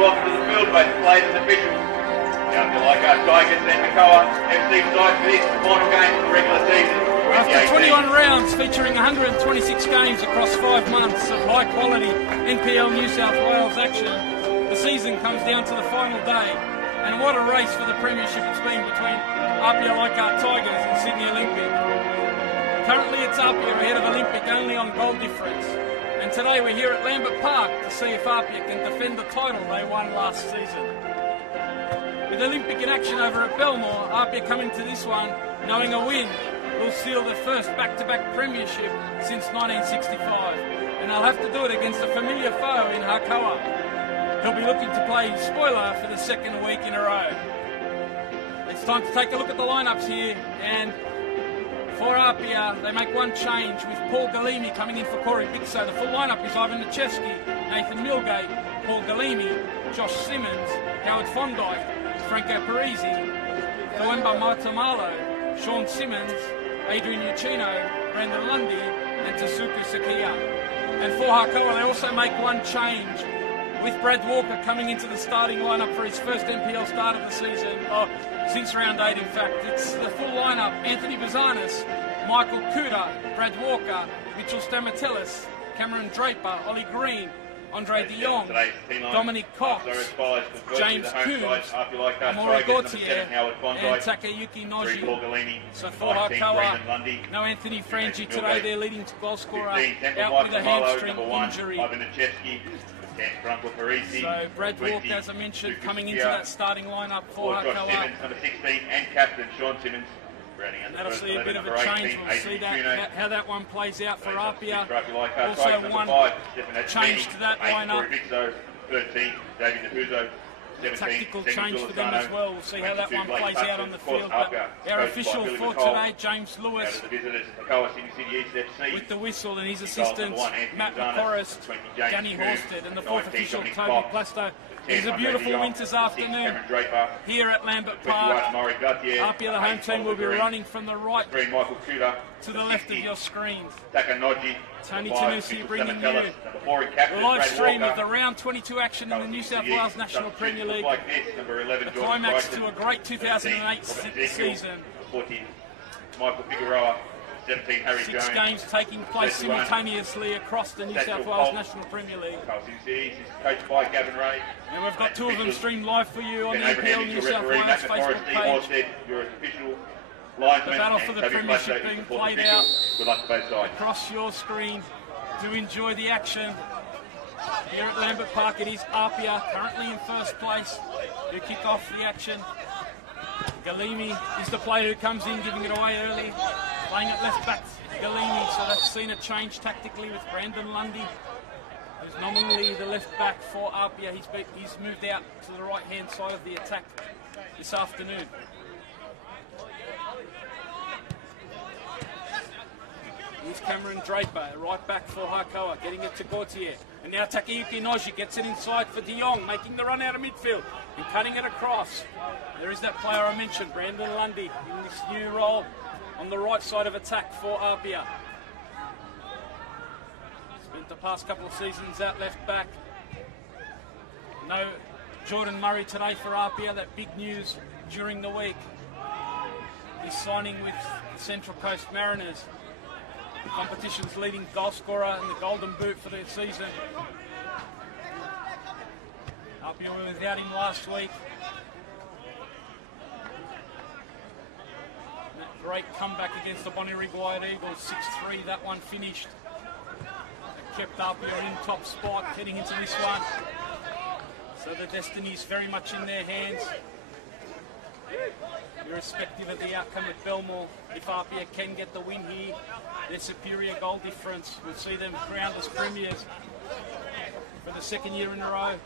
welcome to the field, both players and officials. Now, APIA Leichhardt Tigers and Hakoah FC side for this final game of the regular season. After 21 rounds featuring 126 games across 5 months of high-quality NPL New South Wales action, the season comes down to the final day. And what a race for the premiership it's been between APIA Leichhardt Tigers and Sydney Olympic. Currently it's APIA ahead of Olympic only on goal difference. And today we're here at Lambert Park to see if APIA can defend the title they won last season. With Olympic in action over at Belmore, APIA coming to this one knowing a win will seal their first back-to-back premiership since 1965. And they'll have to do it against a familiar foe in Hakoah. He'll be looking to play spoiler for the second week in a row. It's time to take a look at the lineups here, and for APIA, they make one change with Paul Galimi coming in for Corey Bixo. The full lineup is Ivan Nichevsky, Nathan Milgate, Paul Galimi, Josh Simmons, Howard Fondike, Franco Parisi, Coemba Matamalo, Sean Simmons, Adrian Uccino, Brandon Lundy, and Tasuku Sakia. And for Hakoah, they also make one change with Brad Walker coming into the starting lineup for his first NPL start of the season, since round 8 in fact. It's the full lineup: Anthony Bazanis, Michael Kuda, Brad Walker, Mitchell Stamatelis, Cameron Draper, Ollie Green, Andre de Jong, Dominic Cox, James Coombs, Amora Gautier, and Takayuki Noji. So for Hakoah, no Anthony Frangi today, their leading goal scorer, out with a hamstring injury. So Brad Walker, as I mentioned, coming into that starting lineup for Hakoah. Number 16 and captain Sean Simmons. That'll see a bit of a change. We'll see how that one plays out for APIA. Also one change to that lineup. 13, David Nafuso. Tactical change for them as well. We'll see how that one plays out on the field. But our official for today, James Lewis, with the whistle, and his assistants, Matt McCorris, Danny Horsted, and the fourth official, Toby Plasto. It is a beautiful winter's afternoon here at Lambert Park. APIA, the home team, will be running from the right to the left of your screens. Tony Tanusi bringing you the live stream of the round 22 action in the New South Wales National Premier League. The climax to a great 2008 season. 6 games taking place simultaneously across the New South Wales National Premier League. And we've got 2 of them streamed live for you on the APL New South Wales Facebook page. The battle for the premiership being played out across your screen. Do enjoy the action. Here at Lambert Park, it is APIA currently in first place who kick off the action. Galimi is the player who comes in, giving it away early. Playing at left back, Galimi, so that's seen a change tactically with Brandon Lundy, who's nominally the left back for APIA. He's moved out to the right-hand side of the attack this afternoon. Here's Cameron Draper, right back for Hakoah, getting it to Gautier. And now Takayuki Noji gets it inside for de Jong, making the run out of midfield and cutting it across. There is that player I mentioned, Brandon Lundy, in this new role on the right side of attack for APIA. Spent the past couple of seasons out left back. No Jordan Murray today for APIA. That big news during the week. He's signing with the Central Coast Mariners, the competition's leading goal scorer and the Golden Boot for the season. APIA were without him last week. Great comeback against the Bonnyrigg White Eagles, 6-3, that one finished. It kept APIA in top spot heading into this one. So the destiny's very much in their hands. Irrespective of the outcome at Belmore, if APIA can get the win here, their superior goal difference will see them crowned as premiers for the second year in a row.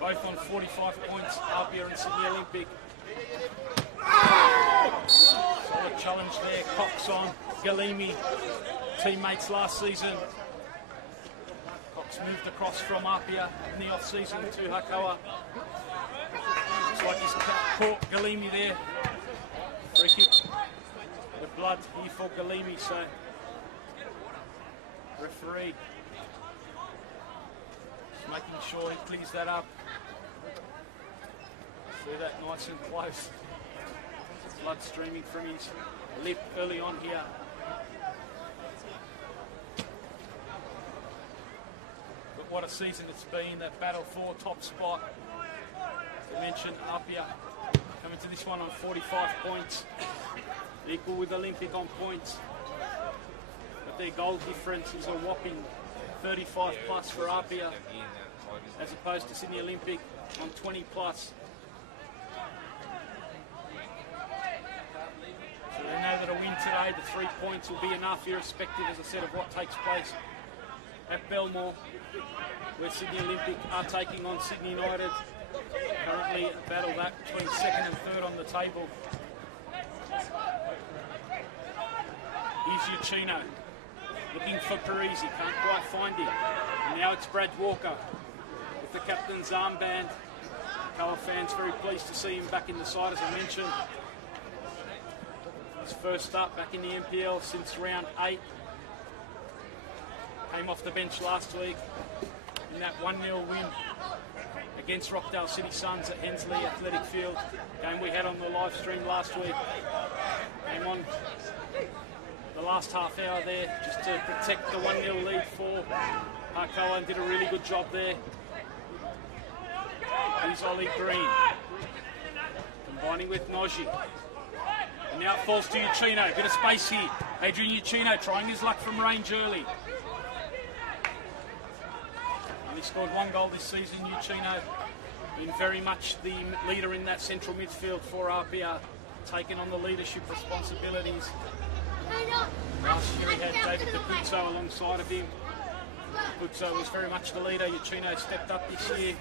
Both on 45 points, APIA and Sydney Olympic. Solid challenge there, Cox on Galimi, teammates last season. Cox moved across from APIA in the off-season to Hakoah. Looks like he's caught Galimi there. Free kick. The blood here for Galimi, so Just making sure he clears that up. See that nice and close. Blood streaming from his lip early on here. But what a season it's been, that battle for top spot. As I mentioned, APIA coming to this one on 45 points, equal with Olympic on points. But their goal difference is a whopping 35 plus for APIA, as opposed to Sydney Olympic on 20 plus. So they know that a win today, the 3 points will be enough, irrespective, as I said, of what takes place at Belmore, where Sydney Olympic are taking on Sydney United. Currently a battle that between second and third on the table. Here's Uchino, looking for Parisi, can't quite find him. And now it's Brad Walker with the captain's armband. Hakoah fans very pleased to see him back in the side, as I mentioned. His first start back in the NPL since round 8. Came off the bench last week in that 1-0 win against Rockdale City Suns at Hensley Athletic Field. Game we had on the live stream last week. Came on the last half hour there just to protect the 1-0 lead for Hakoah and did a really good job there. Here's Ollie Green, combining with Noji. And now it falls to Uchino, bit of space here. Adrian Uchino trying his luck from range early. He scored 1 goal this season, Uchino, being very much the leader in that central midfield for APIA, taking on the leadership responsibilities. Last year he had David Capuzzo alongside of him. Capuzzo was very much the leader. Uchino stepped up this year.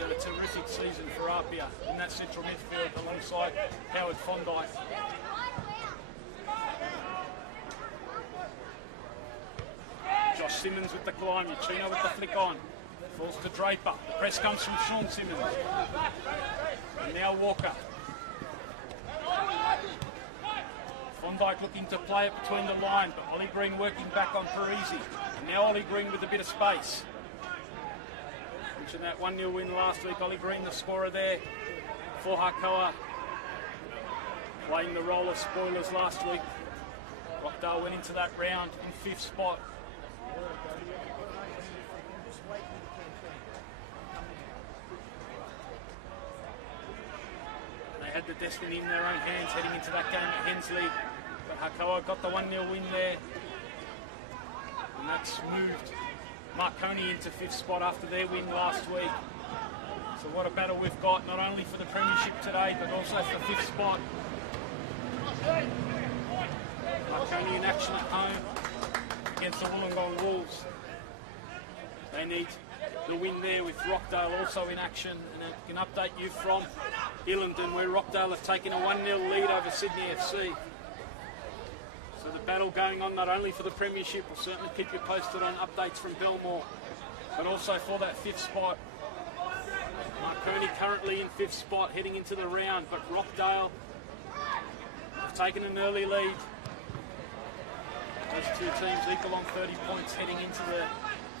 So a terrific season for APIA in that central midfield alongside Howard Fondike. Josh Simmons with the climb, Uchino with the flick on. Falls to Draper. The press comes from Sean Simmons. And now Walker. Fondike looking to play it between the line, but Ollie Green working back on Parisi. And now Ollie Green with a bit of space. Mentioned that 1-0 win last week. Ollie Green, the scorer there for Hakoah. Playing the role of spoilers last week. Rockdale went into that round in 5th spot. They had the destiny in their own hands heading into that game at Hensley, but Hakoah got the 1-0 win there, and that's moved Marconi into 5th spot after their win last week. So what a battle we've got, not only for the premiership today, but also for 5th spot. Marconi in action at home against the Wollongong Wolves. They need the win there with Rockdale also in action. And I can update you from Hillingdon, where Rockdale have taken a 1-0 lead over Sydney FC. So the battle going on not only for the premiership, we'll certainly keep you posted on updates from Belmore, but also for that 5th spot. Marconi currently in 5th spot heading into the round, but Rockdale have taken an early lead. Those two teams equal on 30 points heading into the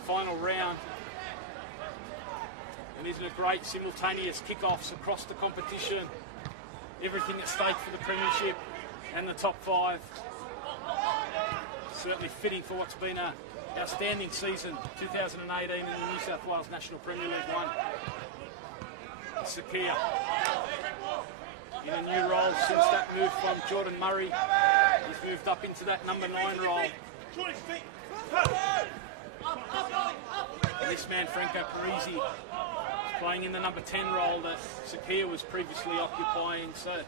final round. And isn't it great, simultaneous kickoffs across the competition. Everything at stake for the premiership and the top 5. Certainly fitting for what's been an outstanding season, 2018 in the New South Wales National Premier League 1. Sakia in a new role since that move from Jordan Murray. He's moved up into that number 9 role. And this man, Franco Parisi, is playing in the number 10 role that Sakia was previously occupying. So,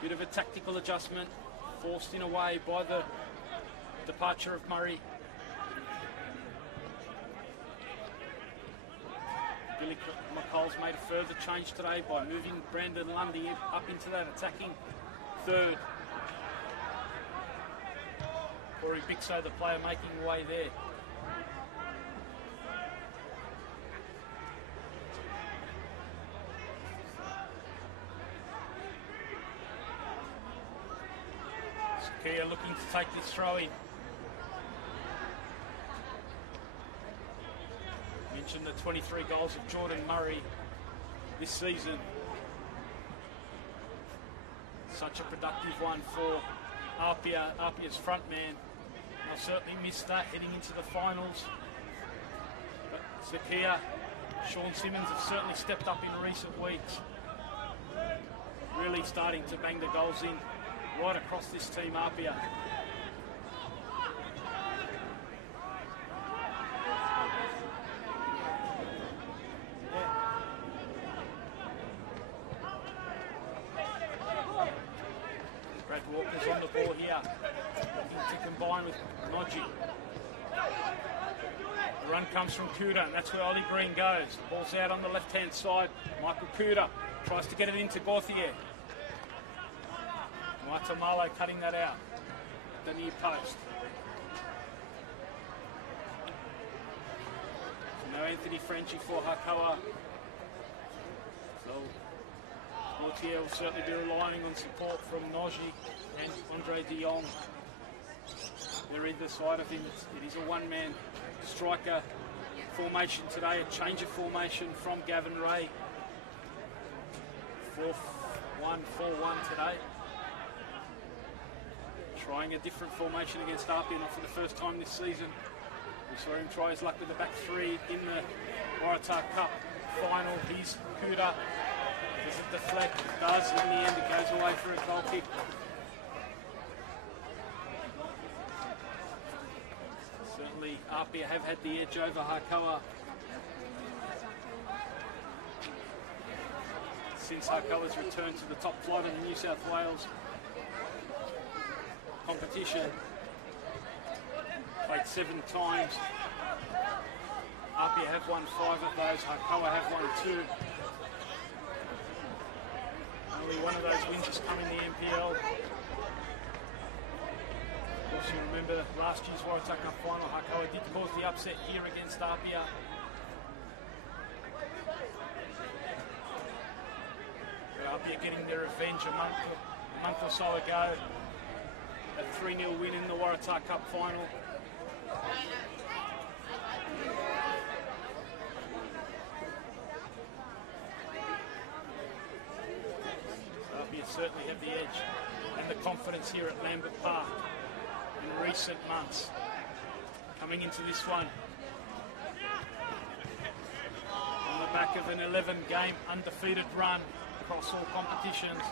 bit of a tactical adjustment, forced in a way by the departure of Murray. Billy McColl's made a further change today by moving Brandon Lundy up into that attacking 3rd. Corey Bixo, the player making way there. Sakia looking to take this throw in. Mentioned the 23 goals of Jordan Murray this season. Such a productive one for APIA's front man. They'll certainly miss that heading into the finals. But Zakia, Sean Simmons have certainly stepped up in recent weeks. Really starting to bang the goals in right across this team, APIA. Brad Walker's on the ball here, looking to combine with Noji. The run comes from Kuda, and that's where Ollie Green goes. The ball's out on the left-hand side. Michael Kuda tries to get it into Gauthier. Maitamalo cutting that out. The near post. So now Anthony Franchi for Hakoah. So Gauthier will certainly be relying on support from Noji and Andre de Jong. They're either side of him. It is a one-man striker formation today, a change of formation from Gavin Ray. 4-1-4-1 today. Trying a different formation against APIA, not for the first time this season. We saw him try his luck with the back three in the Waratah Cup final. He's Kuda. Does it deflect? It does. In the end, it goes away for a goal kick. Certainly, APIA have had the edge over Hakoah since Hakoah's returned to the top flight of the New South Wales competition. Played 7 times. APIA have won 5 of those. Hakoah have won 2. Only one of those wins has come in the NPL. Of course, you remember last year's Waratah Cup final. Hakoah did cause the upset here against APIA. But APIA getting their revenge a month or so ago. A 3-0 win in the Waratah Cup final. APIA certainly have the edge and the confidence here at Lambert Park in recent months. Coming into this one on the back of an 11-game undefeated run across all competitions,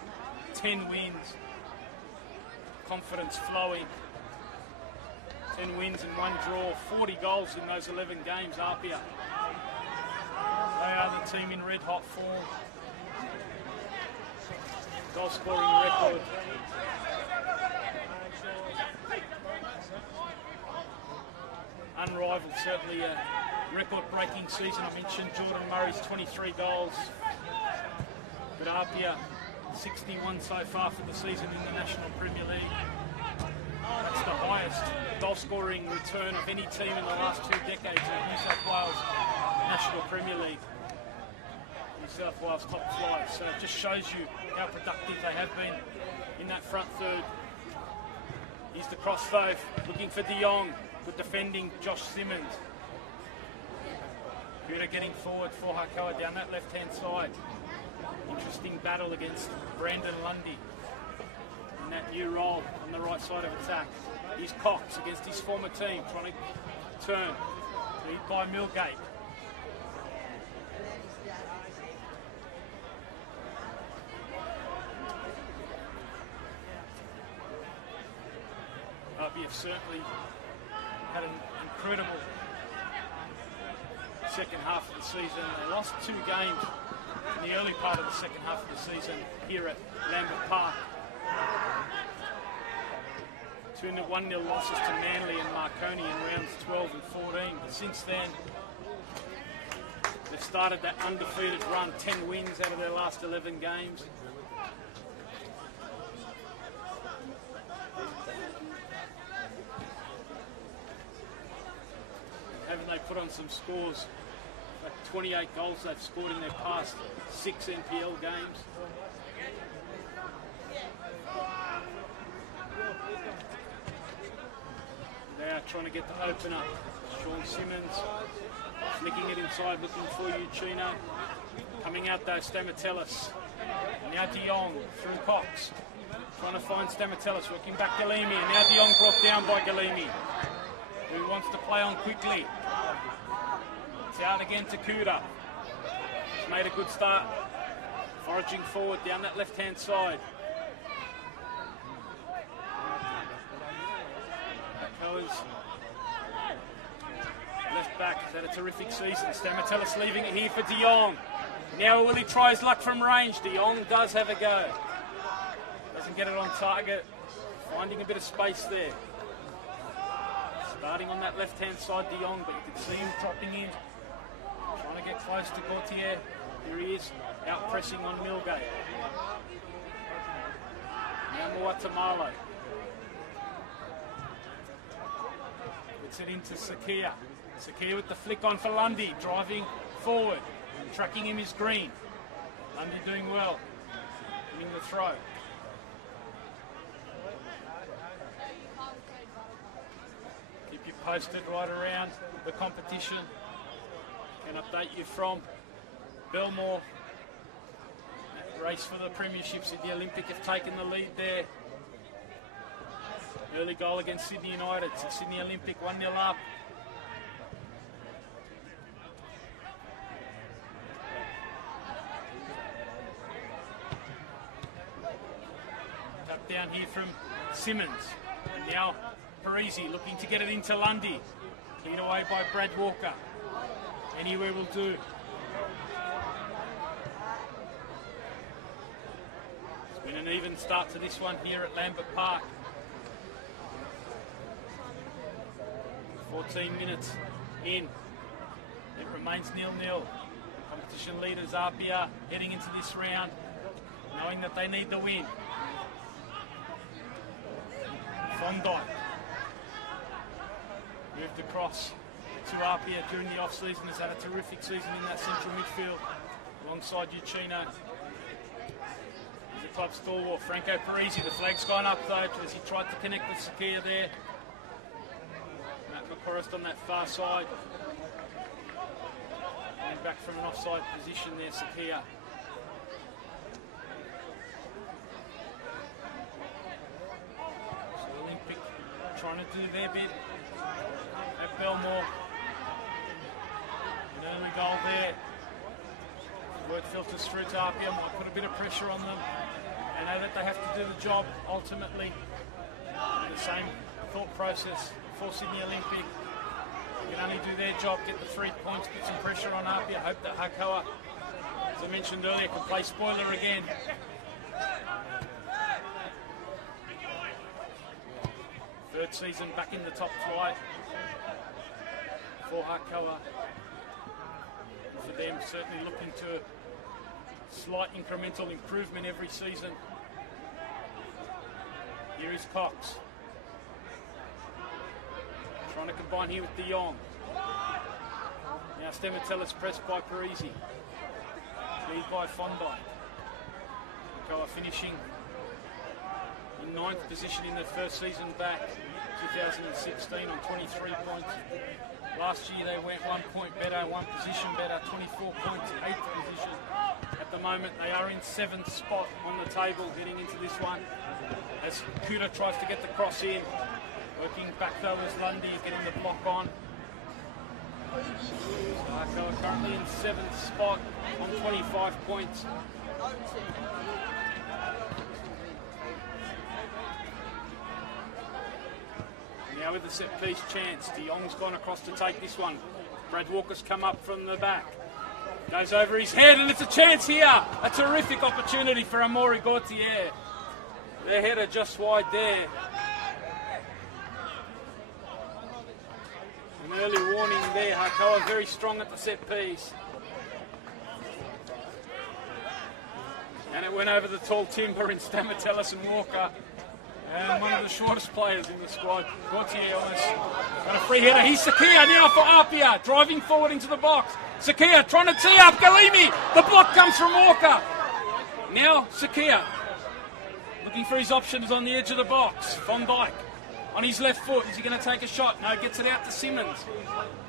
10 wins. Confidence flowing. 10 wins and 1 draw, 40 goals in those 11 games, APIA. They are the team in red hot form. Goal scoring record. Unrivaled, certainly a record breaking season. I mentioned Jordan Murray's 23 goals. But APIA 61 so far for the season in the National Premier League. That's the highest goal-scoring return of any team in the last 2 decades in the New South Wales National Premier League. New South Wales top flight. So it just shows you how productive they have been in that front third. Here's the cross though, looking for De Jong. Good defending, Josh Simmons. Kuda getting forward for Hakoah down that left-hand side. Interesting battle against Brandon Lundy in that new role on the right side of attack. Here's Cox against his former team, trying to turn. Lead by Millgate. APIA have certainly had an incredible second half of the season. They lost 2 games in the early part of the second half of the season here at Lambert Park. 1-0 losses to Manly and Marconi in rounds 12 and 14. But since then, they've started that undefeated run, 10 wins out of their last 11 games. Haven't they put on some scores? Like 28 goals they've scored in their past 6 NPL games. They are trying to get the opener. Sean Simmons Flicking it inside, looking for Uchino. Coming out though, Stamatellis. Now De Jong through Cox. Trying to find Stamatellis, working back Galimi. And now De Jong brought down by Galimi, who wants to play on quickly. It's out again to Kuda. He's made a good start. Foraging forward down that left-hand side. Hakoah's left back has had a terrific season. Stamatellis leaving it here for De Jong. Now will he try his luck from range? De Jong does have a go. Doesn't get it on target. Finding a bit of space there. Starting on that left-hand side, De Jong, but you can see him dropping in. Trying to get close to Gauthier. Here he is, out pressing on Milgate. Now Moatamalo. Puts it into Sakia. Sakia with the flick on for Lundy, driving forward. Tracking him is Green. Lundy doing well. Winning the throw. Keep you posted right around the competition. Can update you from Belmore. That race for the premiership. Sydney Olympic have taken the lead there. Early goal against Sydney United. So Sydney Olympic 1-0 up. Tap down here from Simmons. And now Parisi looking to get it into Lundy. Cleared away by Brad Walker. Anywhere will do. It's been an even start to this one here at Lambert Park. 14 minutes in. It remains 0-0. Competition leaders APIA heading into this round, knowing that they need the win. Fondike moved across to APIA during the off-season, has had a terrific season in that central midfield alongside Uchino. He's a club stalwart. Franco Parisi, the flag's gone up though as he tried to connect with Sakia there. Matt McCorrist on that far side. And back from an offside position there, Sakia. So Olympic trying to do their bit at Belmore. An early goal there. Word filters through to APIA, might put a bit of pressure on them. They know that they have to do the job ultimately. The same thought process for Sydney Olympic. They can only do their job, get the 3 points, put some pressure on APIA. Hope that Hakoah, as I mentioned earlier, can play spoiler again. Third season back in the top flight for Hakoah. For them, certainly looking to slight incremental improvement every season. Here is Cox. Trying to combine here with De Jong. Now Stamatellis pressed by Parisi. Lead by Fondike. Hakoah finishing in 9th position in their first season back, 2016 on 23 points. Last year they went 1 point better, 1 position better, 24 points, 8th position. At the moment they are in 7th spot on the table heading into this one. As Kuda tries to get the cross in. Working back though as Lundy is getting the block on. So Hakoah currently in 7th spot on 25 points. Now with the set piece chance, De Jong's gone across to take this one. Brad Walker's come up from the back. Goes over his head and it's a chance here. A terrific opportunity for Amaury Gauthier. Their header just wide there. An early warning there. Hakoah very strong at the set piece. And it went over the tall timber in Stamatellis and Walker. And one of the shortest players in the squad, Gauthier, almost got a free header. He's Sakia now for APIA, driving forward into the box. Sakia trying to tee up Galimi. The block comes from Walker. Now Sakia looking for his options on the edge of the box. Fondike on his left foot. Is he going to take a shot? No, gets it out to Simmons.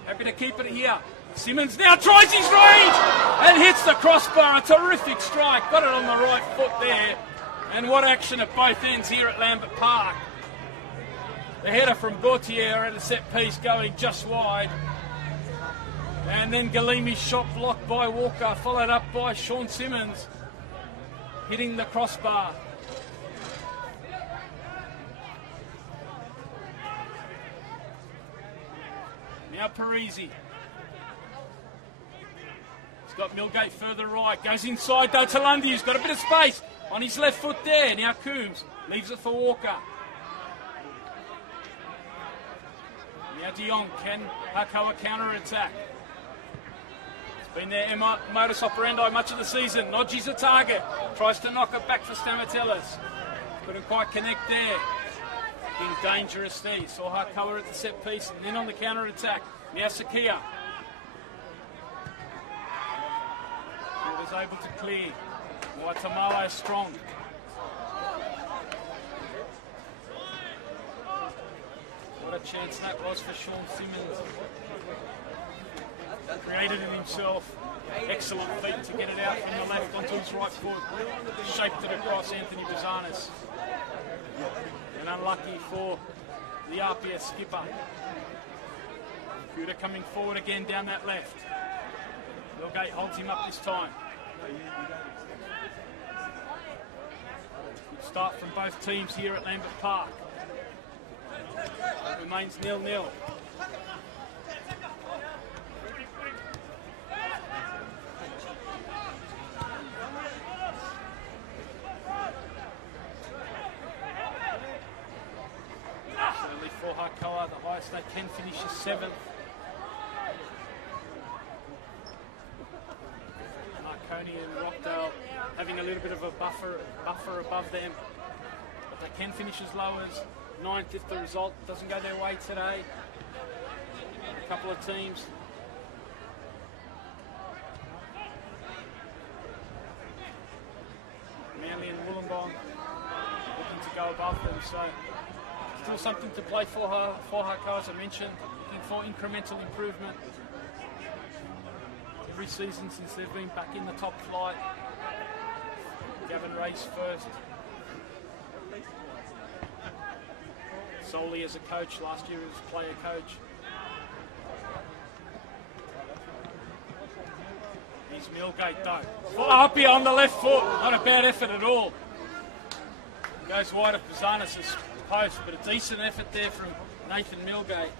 Happy to keep it here. Simmons now tries his range and hits the crossbar. A terrific strike. Got it on the right foot there. And what action at both ends here at Lambert Park. The header from Gautier at a set piece going just wide. And then Galimi's shot blocked by Walker, followed up by Sean Simmons, hitting the crossbar. Now Parisi. He's got Milgate further right. Goes inside though to Lundy, who's got a bit of space on his left foot there. Now Coombs leaves it for Walker. Now De Jong, can Hakoah counter-attack? It's been their modus operandi much of the season. Nodji's a target. Tries to knock it back for Stamatellis. Couldn't quite connect there. Being dangerous there. Saw Hakoah at the set piece and then on the counter-attack. Now Sakia. He was able to clear. Waitamala is strong. What a chance that was for Sean Simmons. Created it himself. Excellent feat to get it out from the left onto his right foot. Shaped it across Anthony Bazanis. And unlucky for the APIA skipper. Buda coming forward again down that left. Milgate holds him up this time. Good start from both teams here at Lambert Park. It remains 0-0. Certainly for Hakoah, the highest they can finish is 7th. Marconi and Rockdale having a little bit of a buffer above them, but they can finish as low as 9th if the result doesn't go their way today. A couple of teams. Manly and Wollongong looking to go above them, so still something to play for Hakoah, as I mentioned, looking for incremental improvement. Every season since they've been back in the top flight. Gavin Ray's first. Solely as a coach, last year as a player coach. Here's Milgate though. For APIA on the left foot, not a bad effort at all. Goes wide of Bazanis' post, but a decent effort there from Nathan Milgate.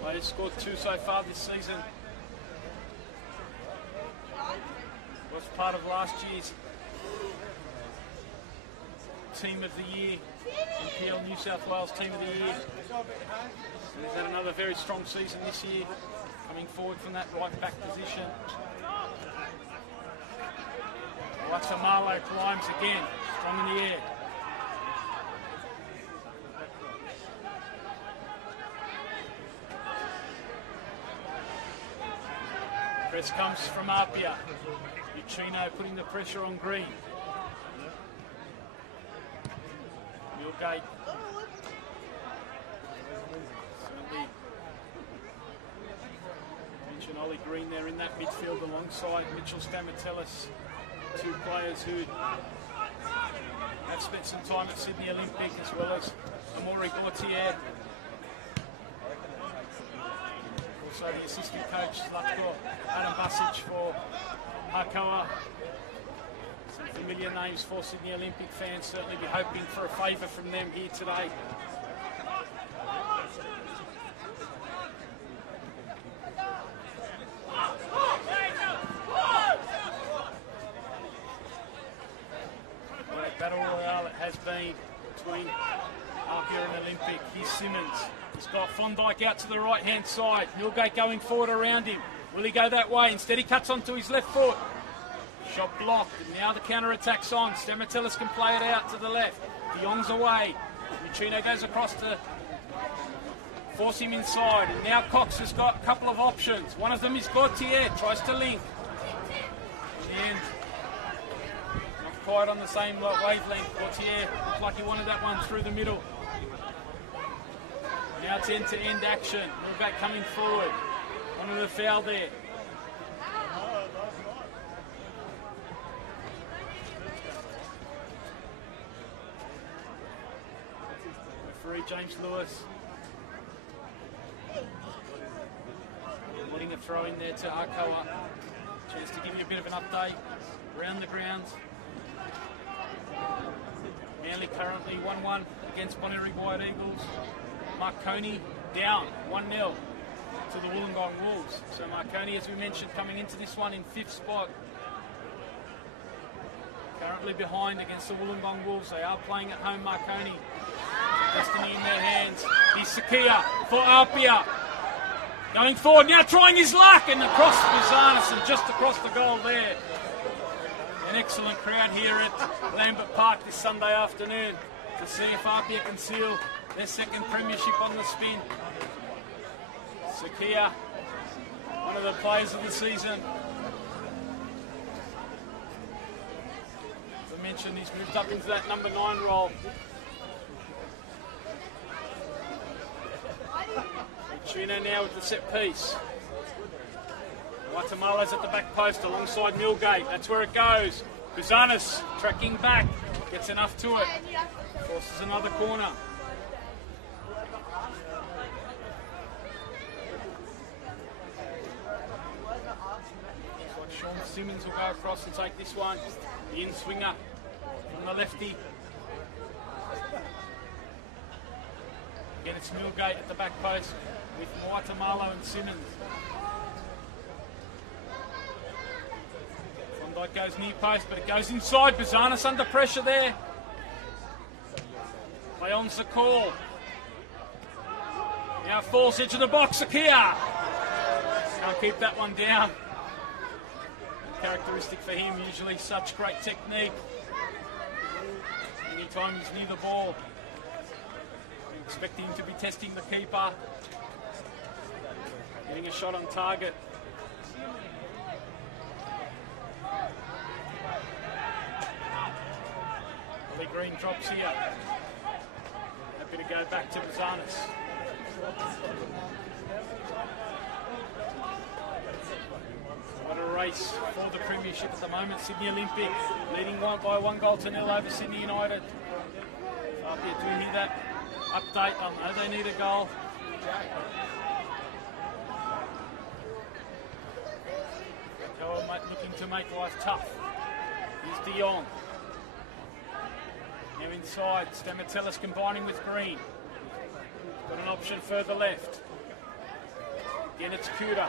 Players scored 2 so far this season. Was part of last year's Team of the Year, NPL New South Wales Team of the Year. And he's had another very strong season this year, coming forward from that right back position. Waitamala climbs again, strong in the air. Press comes from APIA. Uchino putting the pressure on Green. Milgate. Certainly mention Ollie Green there in that midfield alongside Mitchell Stamatellis. 2 players who have spent some time at Sydney Olympic, as well as Amaury Gautier. Also the assistant coach, Zlatko Adam Basic for Hakoah. Some familiar names for Sydney Olympic fans, certainly be hoping for a favour from them here today. What a battle royale it has been between APIA and Olympic. Here's Simmons. He's got Fondike out to the right-hand side. Milgate going forward around him. Will he go that way? Instead he cuts onto his left foot. Shot blocked, and now the counter-attack's on. Stamatellis can play it out to the left. De Jong's away. Uchino goes across to force him inside, and now Cox has got a couple of options. One of them is Gautier, tries to link. In the end, not quite on the same wavelength. Gautier looked like he wanted that one through the middle. Now it's end-to-end action. Lambert coming forward. Wanted a foul there. Referee James Lewis. Putting a throw in there to Hakoah. Chance to give you a bit of an update around the grounds. Manly currently 1-1 against Bonnyrigg White Eagles. Marconi down 1-0 to the Wollongong Wolves. So Marconi, as we mentioned, coming into this one in 5th spot. Currently behind against the Wollongong Wolves. They are playing at home, Marconi. Destiny in their hands. Here's Hakoah for APIA. Going forward, now trying his luck, and across Buzanis and just across the goal there. An excellent crowd here at Lambert Park this Sunday afternoon to see if APIA can seal their second premiership on the spin. Hakoah, one of the players of the season. As I mentioned, he's moved up into that number 9 role. Tuna now with the set piece. Guatemala's at the back post alongside Millgate. That's where it goes. Buzanis tracking back. Gets enough to it. Forces another corner. So Sean Simmons will go across and take this one. The in-swinger from the lefty. Again, it's Millgate at the back post with Guatemala and Simmons. Thondike goes near post, but it goes inside. Buzanis under pressure there. Play on the call. Now falls into the box, Hakoah. Can't keep that one down. Characteristic for him, usually such great technique. Anytime he's near the ball. Expecting him to be testing the keeper. Getting a shot on target. Lee Green drops here. Happy to go back to Buzanis. What a race for the premiership at the moment. Sydney Olympic leading by 1-0 over Sydney United. APIA, do you hear that update? I know they need a goal. Looking to make life tough. Here's De Jong. Now inside, Stamatellis combining with Green. Got an option further left. Again, it's Cuda.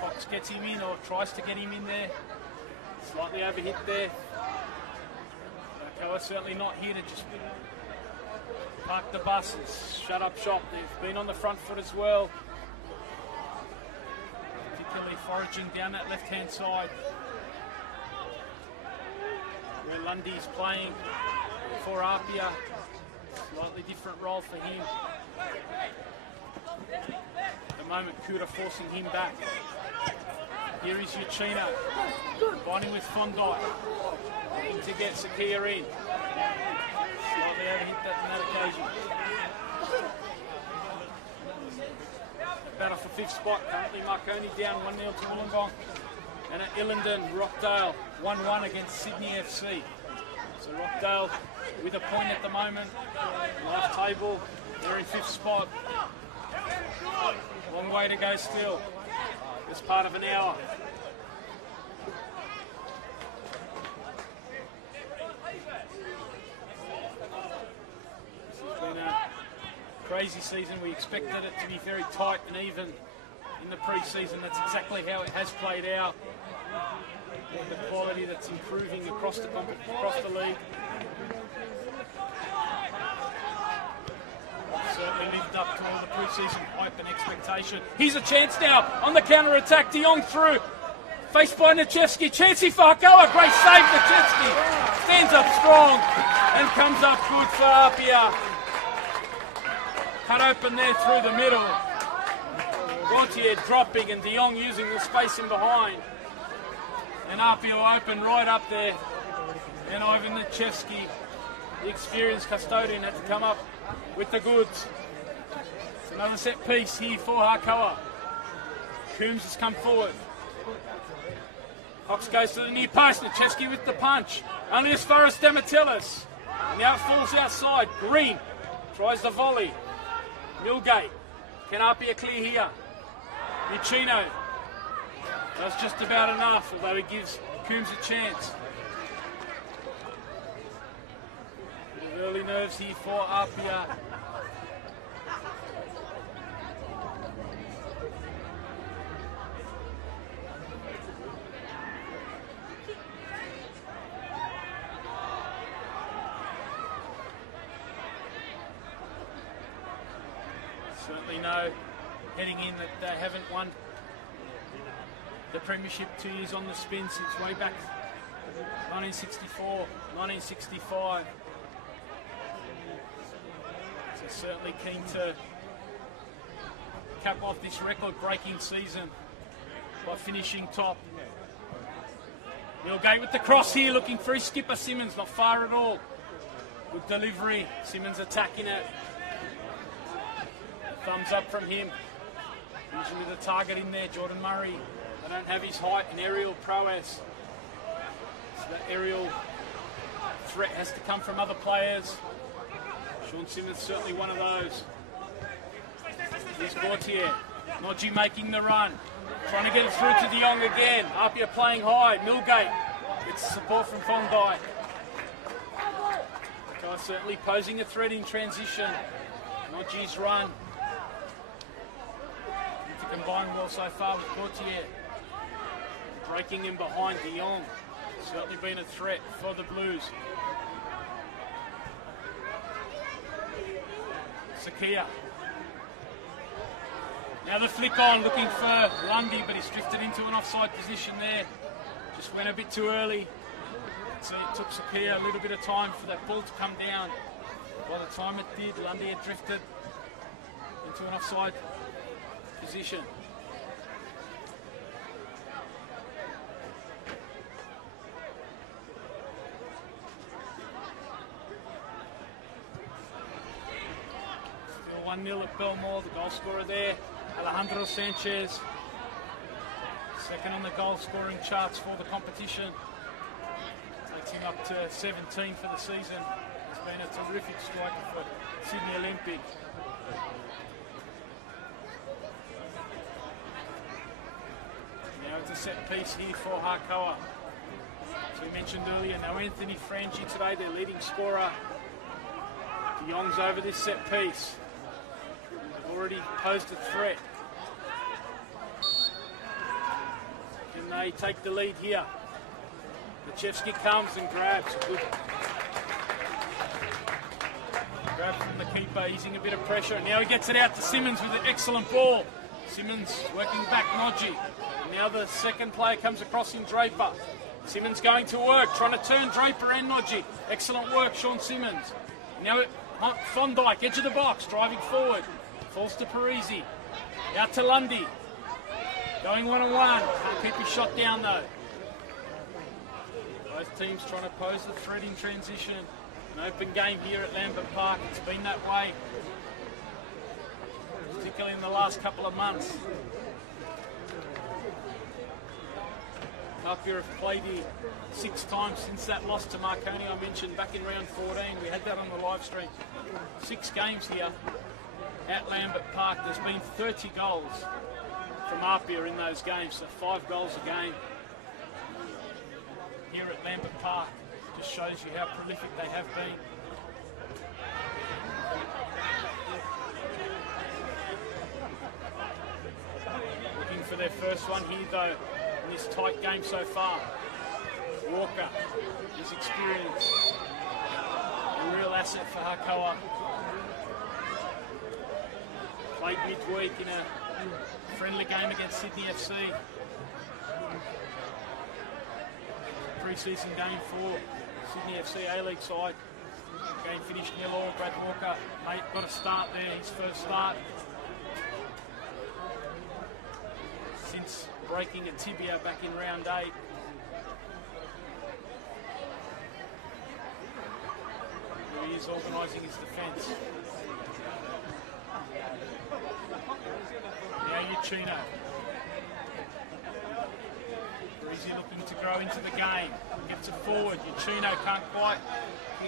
Fox gets him in, or tries to get him in there. Slightly overhit there. Hakoah certainly not here to just park the buses, shut up shop. They've been on the front foot as well. Particularly foraging down that left-hand side. Where Lundy's playing for APIA. Slightly different role for him. At the moment, Cuda forcing him back. Here is Uchina, combining with Thondike. Looking to get Hakoah in. Slightly overhit that on that occasion. Battle for 5th spot. Currently Marconi down 1-0 to Wollongong. And at Illendon, Rockdale 1-1 against Sydney FC. So Rockdale with a point at the moment. Live table, they're in 5th spot. Long way to go still. This part of an hour. This has been a crazy season. We expected it to be very tight and even in the pre-season. That's exactly how it has played out. And the quality that's improving across the league. Certainly lived up to all the pre-season hype and expectation. Here's a chance now on the counter-attack. De Jong through. Faced by Nichevsky. Chancey for Hakoah. Great save, Nichevsky. Stands up strong and comes up good for APIA. Cut open there through the middle. Gontier dropping and De Jong using the space in behind. And APIA open right up there. And Ivan Nichevsky, the experienced custodian, had to come up with the goods. It's another set piece here for Hakoah. Coombs has come forward. Cox goes to the near post. Nichevsky with the punch. Only as far as Dematellis. Now it falls outside. Green tries the volley. Milgate. Can APIA clear here? Michino. That's just about enough, although he gives Coombs a chance. Bit of early nerves here for APIA. Certainly know heading in that they haven't won the premiership 2 years on the spin since way back 1964, 1965. So certainly keen to cap off this record-breaking season by finishing top. Milgate with the cross here, looking for his skipper Simmons, not far at all. Good delivery, Simmons attacking it. Thumbs up from him. Usually the target in there, Jordan Murray. They don't have his height and aerial prowess. So that aerial threat has to come from other players. Sean Simmons certainly one of those. Here's Gautier. Nodji making the run. Trying to get it through to De Jong again. APIA playing high. Milgate gets support from Fondai. Guy certainly posing a threat in transition. Nodji's run. Combined well so far with Gautier. Breaking him behind De Jong. Certainly been a threat for the Blues. Sakia. Now the flick on, looking for Lundy, but he's drifted into an offside position there. Just went a bit too early. So it took Sakia a little bit of time for that ball to come down. By the time it did, Lundy had drifted into an offside position. Still 1-0 at Belmore, the goal scorer there, Alejandro Sanchez. Second on the goal scoring charts for the competition. Takes him up to 17 for the season. He's been a terrific striker for Sydney Olympic. Now it's a set piece here for Hakoah. As we mentioned earlier, no Anthony Frangi today, their leading scorer. De Jong's over this set piece. They've already posed a threat. Can they take the lead here? Nichevsky comes and grabs. Good grab from the keeper, easing a bit of pressure. Now he gets it out to Simmons with an excellent ball. Simmons working back Nodji. Now the second player comes across in Draper. Simmons going to work, trying to turn Draper and Nodji. Excellent work, Sean Simmons. Now Fondike, edge of the box, driving forward. Falls to Parisi. Out to Lundy. Going one-on-one. Can't keep his shot down though. Both teams trying to pose the threat in transition. An open game here at Lambert Park. It's been that way, particularly in the last couple of months. APIA have played here 6 times since that loss to Marconi I mentioned back in round 14. We had that on the live stream. 6 games here at Lambert Park. There's been 30 goals from APIA in those games, so 5 goals a game here at Lambert Park. Just shows you how prolific they have been. Looking for their first one here though in this tight game so far. Walker, his experience, a real asset for Hakoah. Played midweek in a friendly game against Sydney FC. Pre-season game for Sydney FC A-League side. Game finished 0-0. Brad Walker got a start there, his first start since breaking a tibia back in round 8. he is organising his defence. Now Uchino. Breezy looking to grow into the game. Gets it forward. Uchino can't quite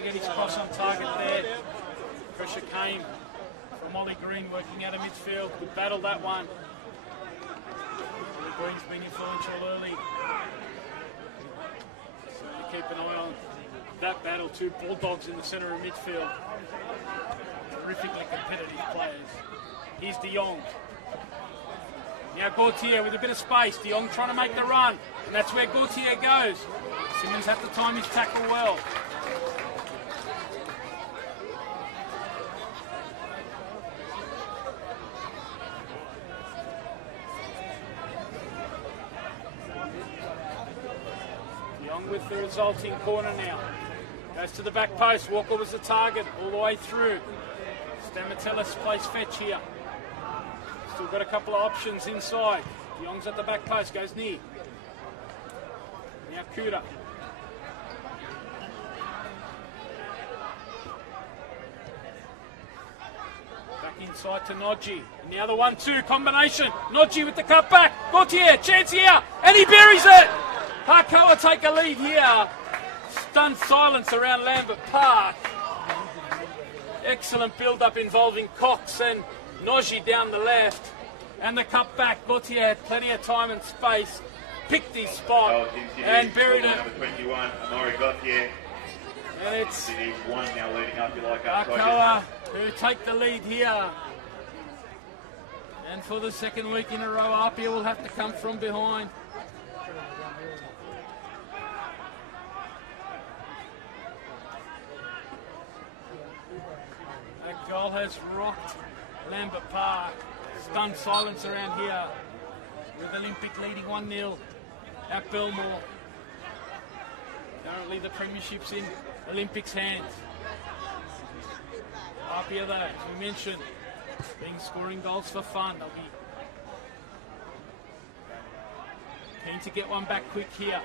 get his cross on target there. Pressure came from Ollie Green working out of midfield. Good battle that one. Ollie Green's been influential early. Certainly keep an eye on that battle. Two Bulldogs in the centre of midfield. Terrifically competitive players. Here's De Jong. Now Gauthier with a bit of space. De Jong trying to make the run. And that's where Gauthier goes. Simmons had to time his tackle well. De Jong with the resulting corner now. Goes to the back post. Walker was the target all the way through. Stamatellis plays fetch here. Still got a couple of options inside. De Jong's at the back post, goes near. Now Kuda. Back inside to Nodji. And now the 1-2 combination. Nodji with the cut back. Gauthier, chance here. And he buries it. Hakoah take a lead here. Stunned silence around Lambert Park. Excellent build-up involving Cox and Nodji down the left. And the cut back. Gauthier had plenty of time and space. Picked his spot and buried it. Number 21, Amari Gauthier. And it's one now leading up, you like Hakoah who take the lead here. And for the second week in a row, APIA will have to come from behind. That goal has rocked Lambert Park. Stunned silence around here with Olympic leading 1-0 at Belmore. Currently the premiership's in Olympics' hands. APIA though, as we mentioned, being scoring goals for fun. They'll be keen to get one back quick here.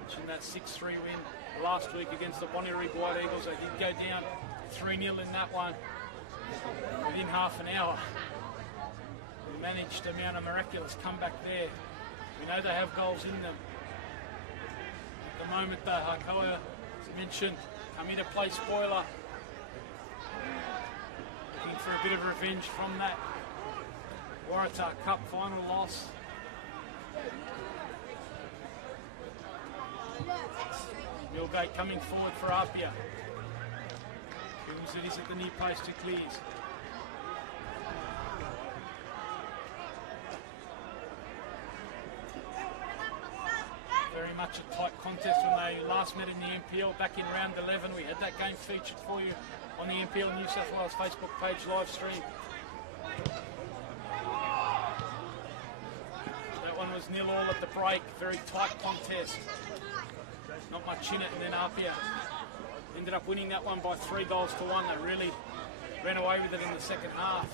Mentioned that 6-3 win last week against the Bonnyrigg White Eagles. They did go down 3-0 in that one within half an hour. We managed to mount a miraculous comeback there. We know they have goals in them. At the moment though, Hakoah, as mentioned, come in to play spoiler. Looking for a bit of revenge from that Waratah Cup final loss. Millgate coming forward for APIA. It is at the near post to clears. Very much a tight contest when they last met in the NPL back in round 11. We had that game featured for you on the NPL New South Wales Facebook page live stream. That one was 0-0 at the break. Very tight contest. Not much in it, and then APIA ended up winning that one by 3-1. They really ran away with it in the second half.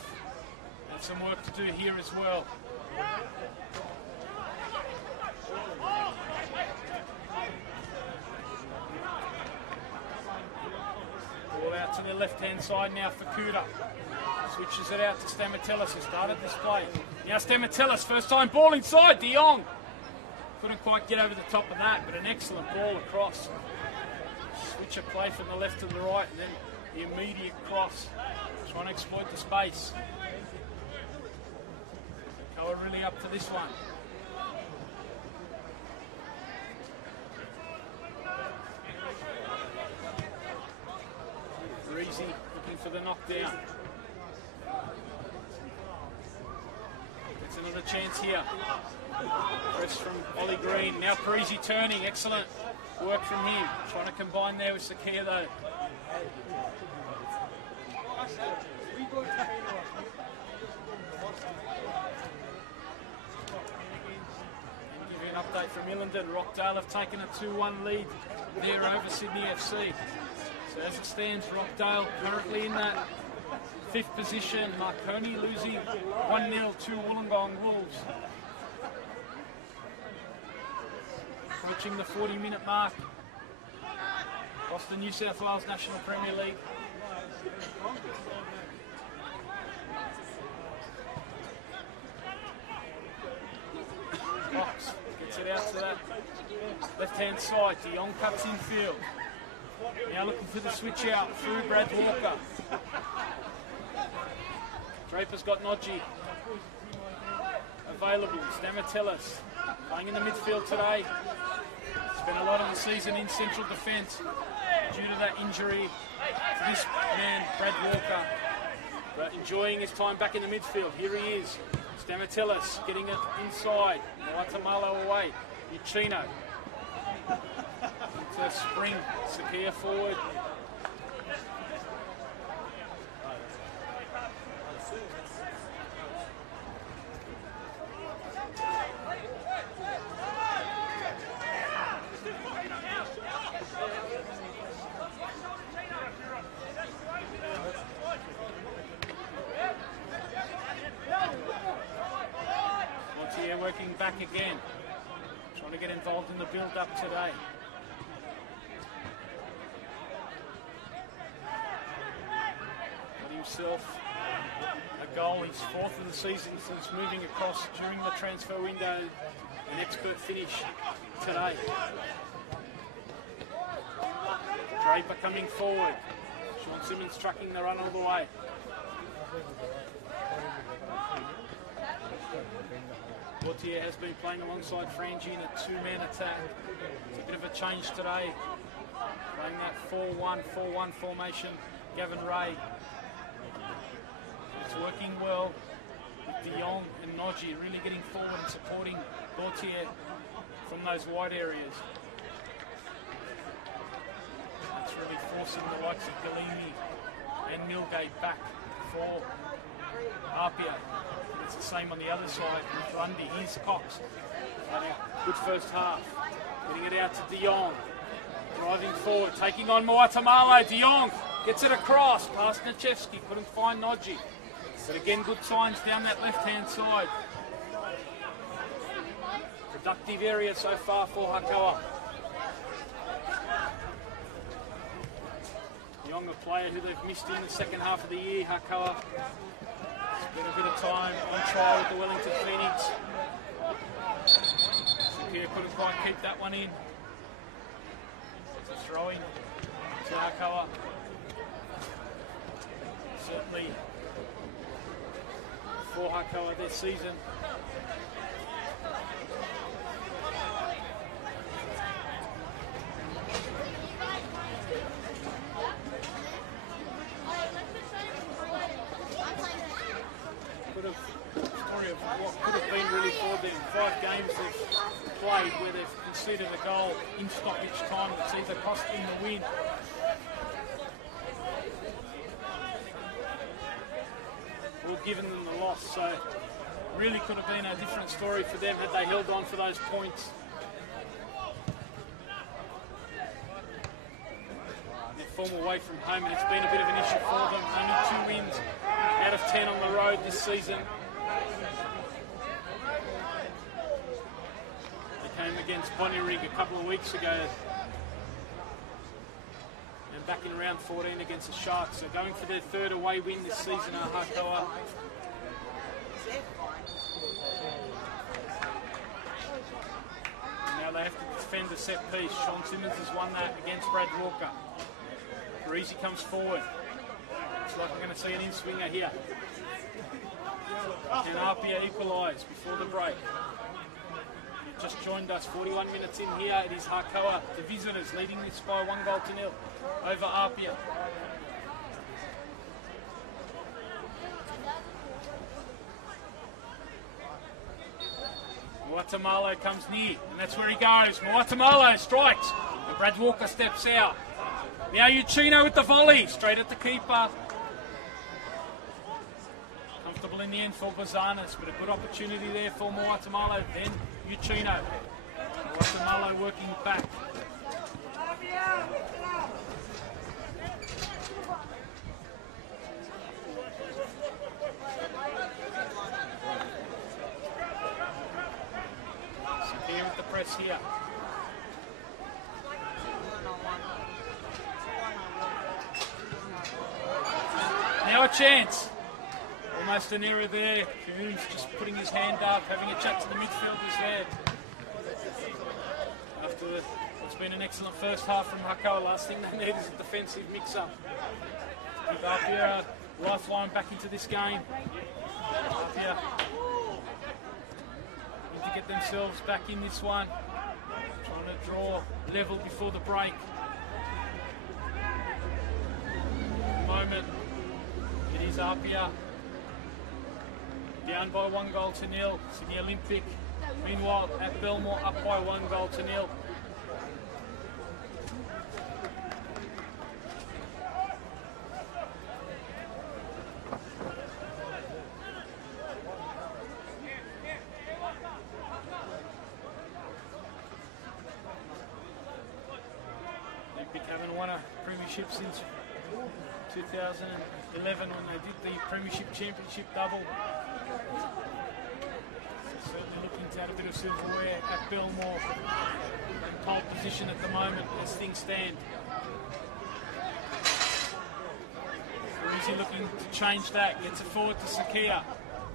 And some work to do here as well. Ball out to the left-hand side now for Kuda. Switches it out to Stamatellis, who started this play. Now Stamatellis, first time ball inside, De Jong. Couldn't quite get over the top of that, but an excellent ball across. Switch a play from the left to the right, and then the immediate cross. Trying to exploit the space. Hakoah really up to this one. Breezy looking for the knockdown. Gets another chance here. Press from Ollie Green. Now Breezy turning. Excellent work from him. Trying to combine there with Sakia though. Give you an update from Illingdon. Rockdale have taken a 2-1 lead there over Sydney FC. So as it stands, Rockdale currently in that 5th position. Marconi losing 1-0 to Wollongong Wolves. Approaching the 40-minute mark across the New South Wales National Premier League. Fox gets it out to that left-hand side. De Jong cuts infield. Now looking for the switch out through Brad Walker. Draper's got Nodji available. Stamatellis playing in the midfield today. Spent a lot of the season in central defence due to that injury to this man, Brad Walker. But enjoying his time back in the midfield. Here he is. Stamatellis getting it inside. Guatemala away. Uchino. To spring. Sakia forward. Working back again, trying to get involved in the build-up today. Got himself a goal, his 4th of the season since moving across during the transfer window. An expert finish today. Draper coming forward. Sean Simmons trucking the run all the way. Gautier has been playing alongside Frangie in a 2-man attack. It's a bit of a change today. Playing that 4-1-4-1 formation. Gavin Ray. It's working well with De Jong and Nodji really getting forward and supporting Gautier from those wide areas. That's really forcing the likes of Galimi and Milgate back for APIA. It's the same on the other side with Lundy. Here's Cox. Good first half. Getting it out to De Jong. Driving forward, taking on Guatemala. De Jong gets it across. Past Nachevsky. Couldn't find Nodji. But again, good signs down that left-hand side. Productive area so far for Hakoah. De Jong, a player who they've missed in the second half of the year, Hakoah. Spent a bit of time on trial with the Wellington Phoenix. Sakia couldn't quite keep that one in. It's a throw-in to Hakoah. Certainly for Hakoah this season. Story of what could have been really for them. 5 games they've played where they've conceded a goal in stoppage time that's either cost them the win or given them the loss. So really could have been a different story for them had they held on for those points. Their form away from home, and it's been a bit of an issue for them. Only 2 wins out of 10 on the road this season. They came against Bonnyrigg a couple of weeks ago and back in round 14 against the Sharks. So going for their 3rd away win this season are Hakoah. Now they have to defend the set piece. Sean Simmons has won that against Brad Walker. Parisi comes forward. Looks like we're going to see an in-swinger here. Can APIA equalise before the break? You've just joined us 41 minutes in here. It is Hakoah, the visitors, leading this by 1-0 over APIA. Guatemala comes near, and that's where he goes. Guatemala strikes, and Brad Walker steps out. Now Uchino with the volley, straight at the keeper. Comfortable in the end for Bazanas, but a good opportunity there for Guatemala. Then Uchino. Guatemala working back. Sakia with the press here. Now a chance. Almost an error there. Coons just putting his hand up, having a chat to the midfielders there. After what's been an excellent first half from Hakoah, last thing they need is a defensive mix-up. Give APIA a lifeline back into this game. APIA need to get themselves back in this one. Trying to draw level before the break. At the moment, it is APIA down by 1-0. Sydney Olympic, meanwhile at Belmore, up by 1-0. Olympic haven't won a premiership since 2011 when they did the Premiership Championship double. Certainly looking to add a bit of silverware at Belmore. In pole position at the moment as things stand. Breezy looking to change that, gets it forward to Sakia.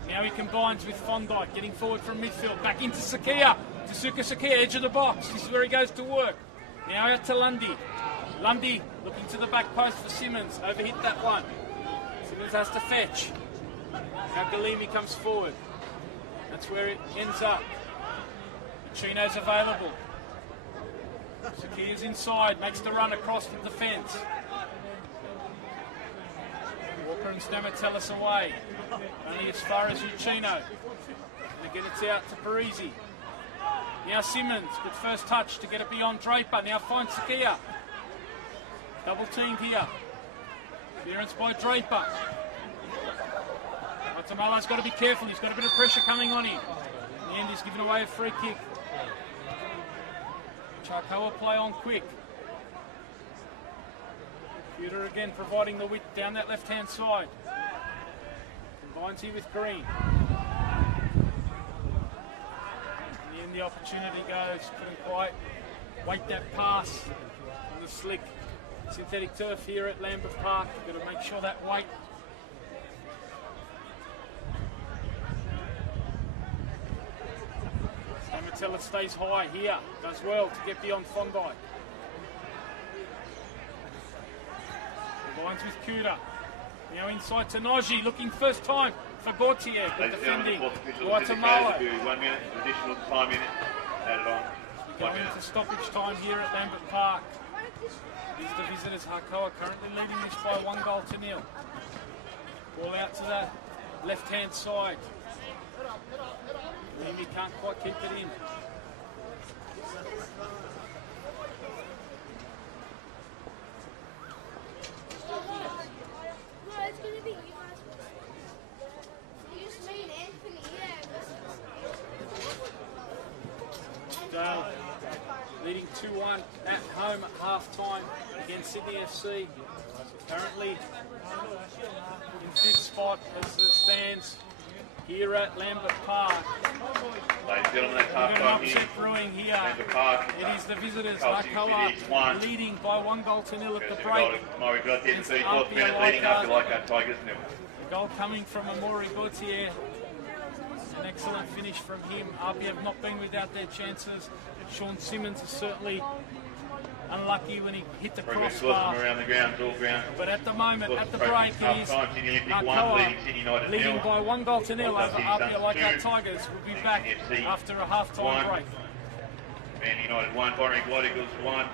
Now he combines with Fondike, getting forward from midfield, back into Sakia. To Suka Sakia, edge of the box. This is where he goes to work. Now out to Lundy. Lundy looking to the back post for Simmons. Overhit that one. Simmons has to fetch. Now Galimi comes forward. That's where it ends up. Chino's available. Sakia's inside, makes the run across the defence. Walker and Stamatellis away. Only as far as Uchino. And again it's out to Parisi. Now Simmons, good first touch to get it beyond Draper. Now finds Sakia. Double teamed here. Clearance by Draper. Guatemala's got to be careful. He's got a bit of pressure coming on him. In the end, he's given away a free kick. Hakoah play on quick. Computer again providing the width down that left-hand side. Combines here with Green. In the end, the opportunity goes. Couldn't quite wait that pass on the slick synthetic turf here at Lambert Park. Got to make sure that weight. Stamatellis stays high here. Does well to get beyond Fondike. Combines with Kuda. Now inside to Noji, looking first time for Gautier, but defending Guatemala. 1 minute, additional time in it. Add it on. We go into stoppage time here at Lambert Park. These are the visitors. Hakoah currently leading this by 1-0. Ball out to the left-hand side. Mimi can't quite keep it in. Dale leading 2-1 at home at half-time against Sydney FC. Currently in 5th spot as it stands here at Lambert Park. Ladies and gentlemen, that's We've got an half-time here. upset brewing here. Lambert Park. It is the visitors, Hakoah Hakoah, leading by 1-0 at the break. Maury Gautier, Against 34th APIA minute, leading APIA Leichhardt. Leichhardt Tigers. The goal coming from Amaury Gautier. An excellent finish from him. APIA have not been without their chances. Sean Simmons is certainly unlucky when he hit the crossbar. Around the ground, all ground. But at the moment, at the break, it is Sydney Olympic 1, Hakoah leading Sydney United leading 0. by 1-0 over APIA Leichhardt 2. Tigers. We'll be back FC after a half-time 1. break. Man United 1, Borrowing White Eagles 1.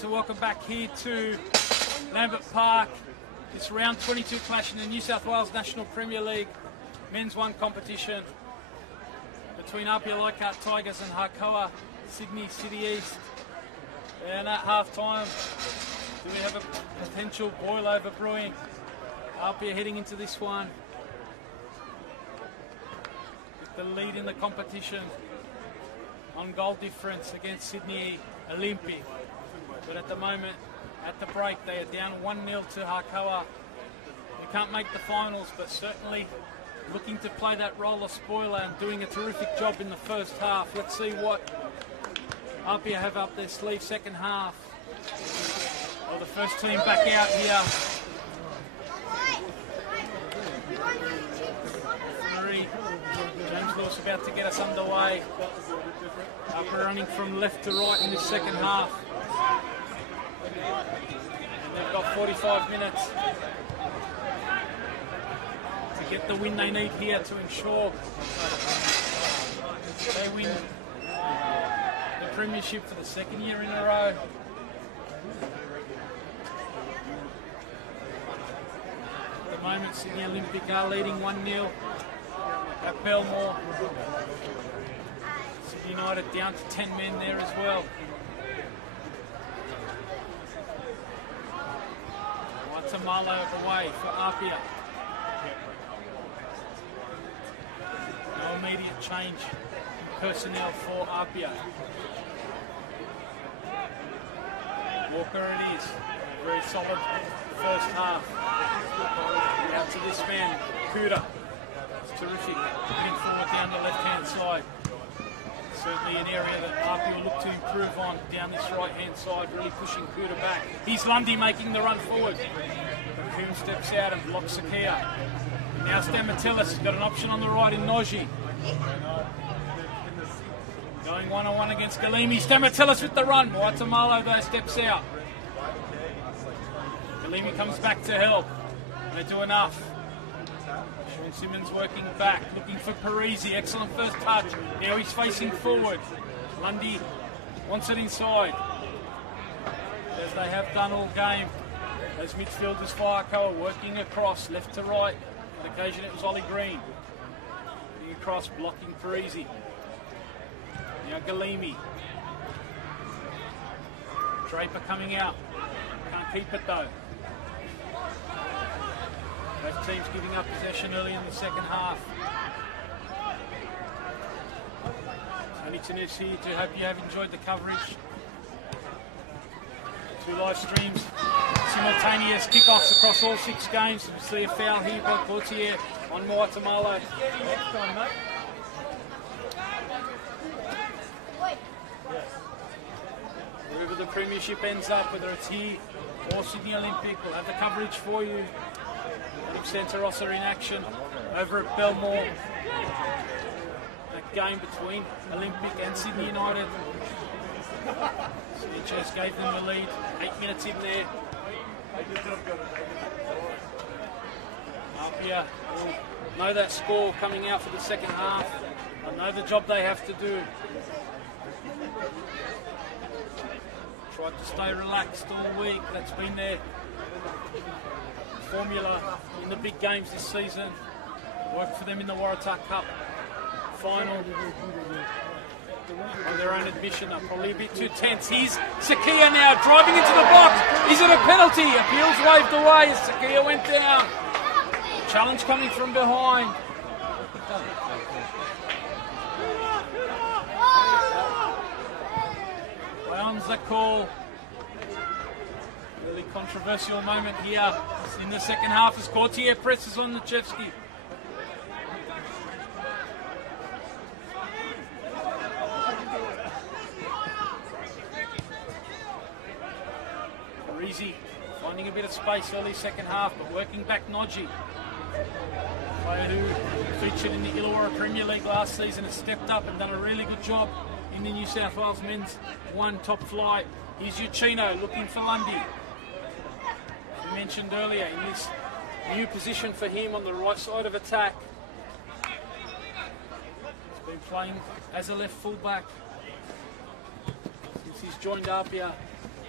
to welcome back here to Lambert Park. This round 22 clash in the New South Wales National Premier League Men's 1 competition between APIA Leichhardt Tigers and Hakoah Sydney City East. And at half time, do we have a potential boil over brewing? APIA heading into this one with the lead in the competition on goal difference against Sydney Olympic. But at the moment, at the break, they are down 1-0 to Hakoah. They can't make the finals, but certainly looking to play that role of spoiler and doing a terrific job in the first half. Let's see what APIA have up their sleeve second half. Well, the first team back out here. James Lewis about to get us underway. APIA running from left to right in this second half. And they've got 45 minutes to get the win they need here to ensure they win the premiership for the second year in a row. At the moment, Sydney Olympic are leading 1-0 at Belmore. Sydney United down to 10 men there as well. Tamalo away for APIA. No immediate change in personnel for APIA. Walker it is. Very solid first half. Out to this man, Kuda. It's terrific. Moving forward down the left-hand side. Certainly an area that APIA will look to improve on down this right-hand side, really pushing Kuda back. Here's Lundy making the run forward. Coombe steps out and blocks Hakoah. Now Stamatilis has got an option on the right in Noji. Going one-on-one against Galimi. Stamatilis with the run. Waitamalo though steps out. Galimi comes back to help. They do enough. Sean Simmons working back, looking for Parisi. Excellent first touch. Now he's facing forward. Lundy wants it inside, as they have done all game. Those midfielders for Hakoah working across left to right. On occasion it was Ollie Green. Getting across, blocking Parisi. Now Galimi. Draper coming out. Can't keep it though. Both teams giving up possession early in the second half. Tony Tanis here to hope you have enjoyed the coverage. 2 live streams, simultaneous kickoffs across all 6 games. We see a foul here by Gautier on Waitamalo. Wherever the premiership ends up, whether it's here or Sydney Olympic, we'll have the coverage for you. Santa Rosa in action over at Belmore. That game between Olympic and Sydney United. CHS gave them the lead. 8 minutes in there. APIA will know that score coming out for the second half. They'll know the job they have to do. Tried to stay relaxed all week. That's been their formula in the big games this season. Worked for them in the Waratah Cup final. On their own admission, they're probably a bit too tense. Here's Hakoah now driving into the box. Is it a penalty? Appeals waved away as Hakoah went down. Challenge coming from behind. Rounds the call. Really controversial moment here in the second half as Gautier presses on Nachevsky. Parisi finding a bit of space early second half, but working back Noji. Player who featured in the Illawarra Premier League last season has stepped up and done a really good job in the New South Wales Men's 1 top flight. Here's Uchino looking for Lundy. We mentioned earlier in this new position for him on the right side of attack. He's been playing as a left fullback since he's joined APIA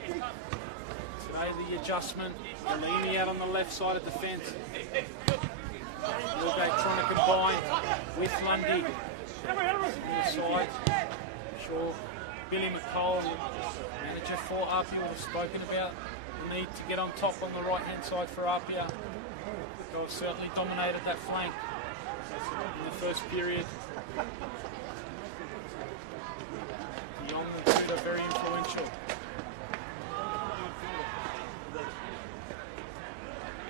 Today the adjustment, Galini out on the left side of defence. Milgate trying to combine with Lundy on the side. I'm sure Billy McColl, manager for APIA, would have spoken about the need to get on top on the right-hand side for APIA. They've certainly dominated that flank in the first period. Young and Tudor very influential.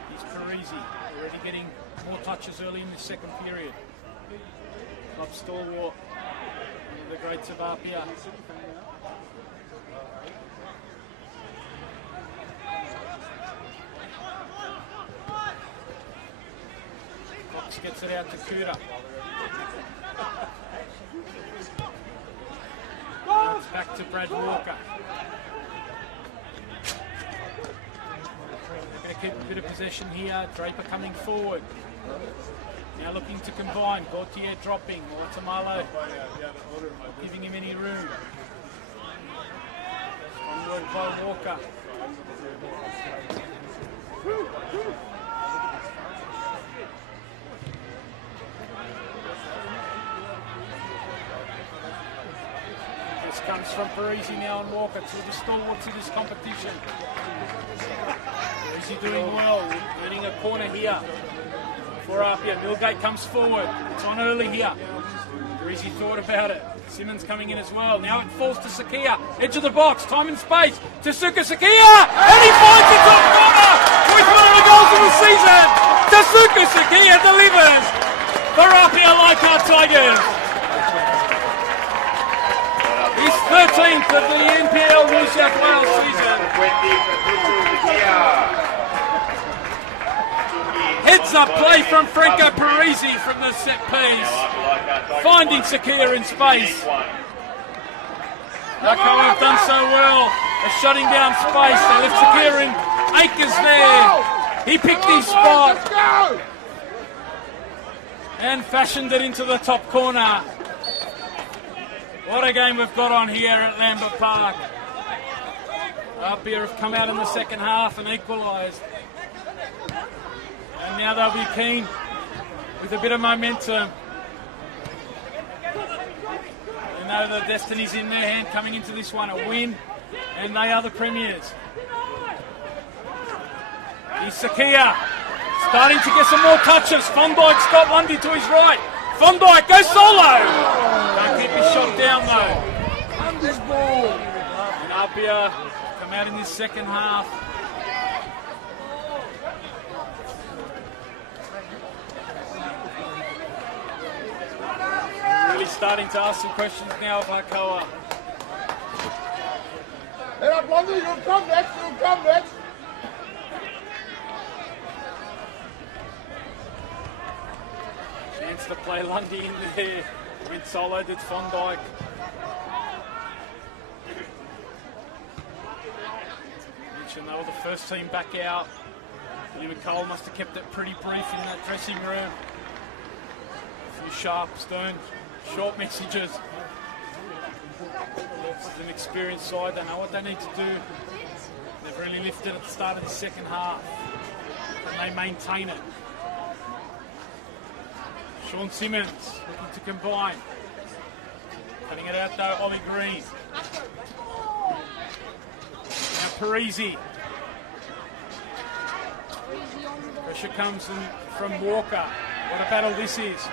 Here's Parisi, already getting more touches early in the second period. Club stalwart, one of the greats of APIA. Fox gets it out to Kuda. It's back to Brad Walker. They're going to keep a bit of possession here. Draper coming forward. Now looking to combine. Gautier dropping. Guatemala giving him any room. Onward by Walker. This comes from Parisi now on Walker, two of the stalwarts of this competition. Parisi doing well, earning a corner here for APIA. Milgate comes forward, it's on early here. Parisi thought about it. Simmons coming in as well. Now it falls to Sakia, edge of the box, time and space. Tasuka Sakia, and he finds the top corner with one of the goals of the season. Tasuka Sakia delivers for APIA Leichhardt Tigers. His 13th of the NPL New South Wales season. Heads up play from Franco Parisi from the set piece. Finding Sakia in space. Hakoah have done so well at shutting down space. They left Sakia in acres there. He picked his spot and fashioned it into the top corner. What a game we've got on here at Lambert Park. APIA have come out in the second half and equalised. And now they'll be keen with a bit of momentum. They know the destiny's in their hand coming into this one, a win, and they are the premiers. Here's Sakia, starting to get some more touches. Van Dijk's got Lundy to his right. Van Dijk goes solo! Can't keep his shot down though. And APIA come out in this second half. Really starting to ask some questions now of Hakoah. Head up, Lundy, you'll come next, Chance to play Lundy in there. Went solo, did Van Dijk. Mentioned they were the first team back out. Billy McColl must have kept it pretty brief in that dressing room. A few sharp, stern, short messages. It's an experienced side, they know what they need to do. They've really lifted at the start of the second half. And they maintain it. Sean Simmons looking to combine. Cutting it out though, Ollie Green. Now Parisi. Pressure comes in from Walker. What a battle this is.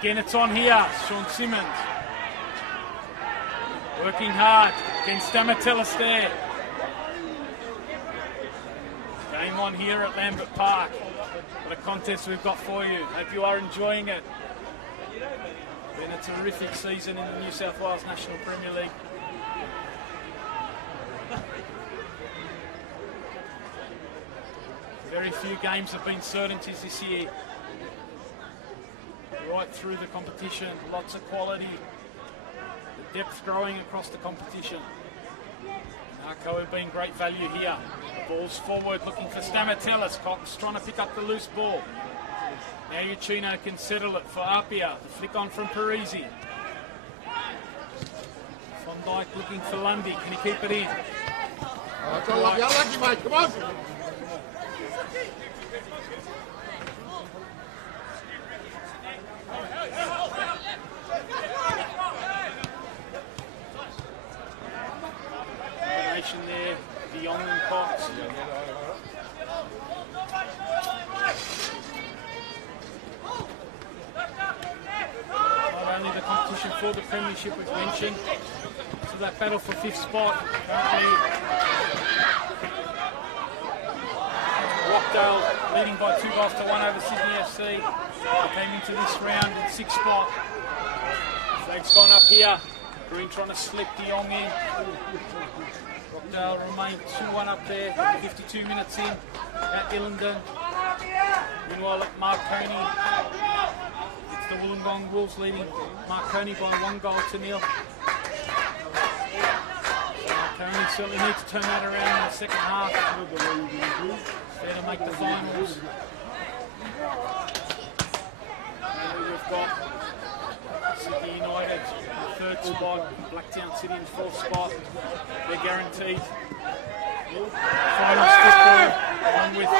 Again it's on here, Sean Simmons. Working hard against Stamatellis there. Game on here at Lambert Park. What a contest we've got for you. Hope you are enjoying it. Been a terrific season in the New South Wales National Premier League. Very few games have been certainties this year. Right through the competition, lots of quality. The depth growing across the competition. Hakoah being great value here. The ball's forward, looking for Stamatellis. Cox trying to pick up the loose ball. Now Uchino can settle it for APIA. The flick on from Parisi. Van Dijk looking for Lundy. Can he keep it in? That's all lucky, mate. Come on. Combination there, De Jong and Cox. Not only the competition for the premiership we've mentioned, so that battle for 5th spot. Rockdale leading by 2-1 over Sydney FC. They came into this round in 6th spot. Flag's gone up here. Green trying to slip De Jong in. Rockdale remain 2-1 up there, 52 minutes in at Illingdon. Meanwhile at Marconi, it's the Wollongong Wolves leading Marconi by 1-0. Marconi certainly need to turn that around in the second half. There to make the finals. And we've got Sydney United in 3rd spot, Blacktown City in 4th spot. They're guaranteed finals football, along with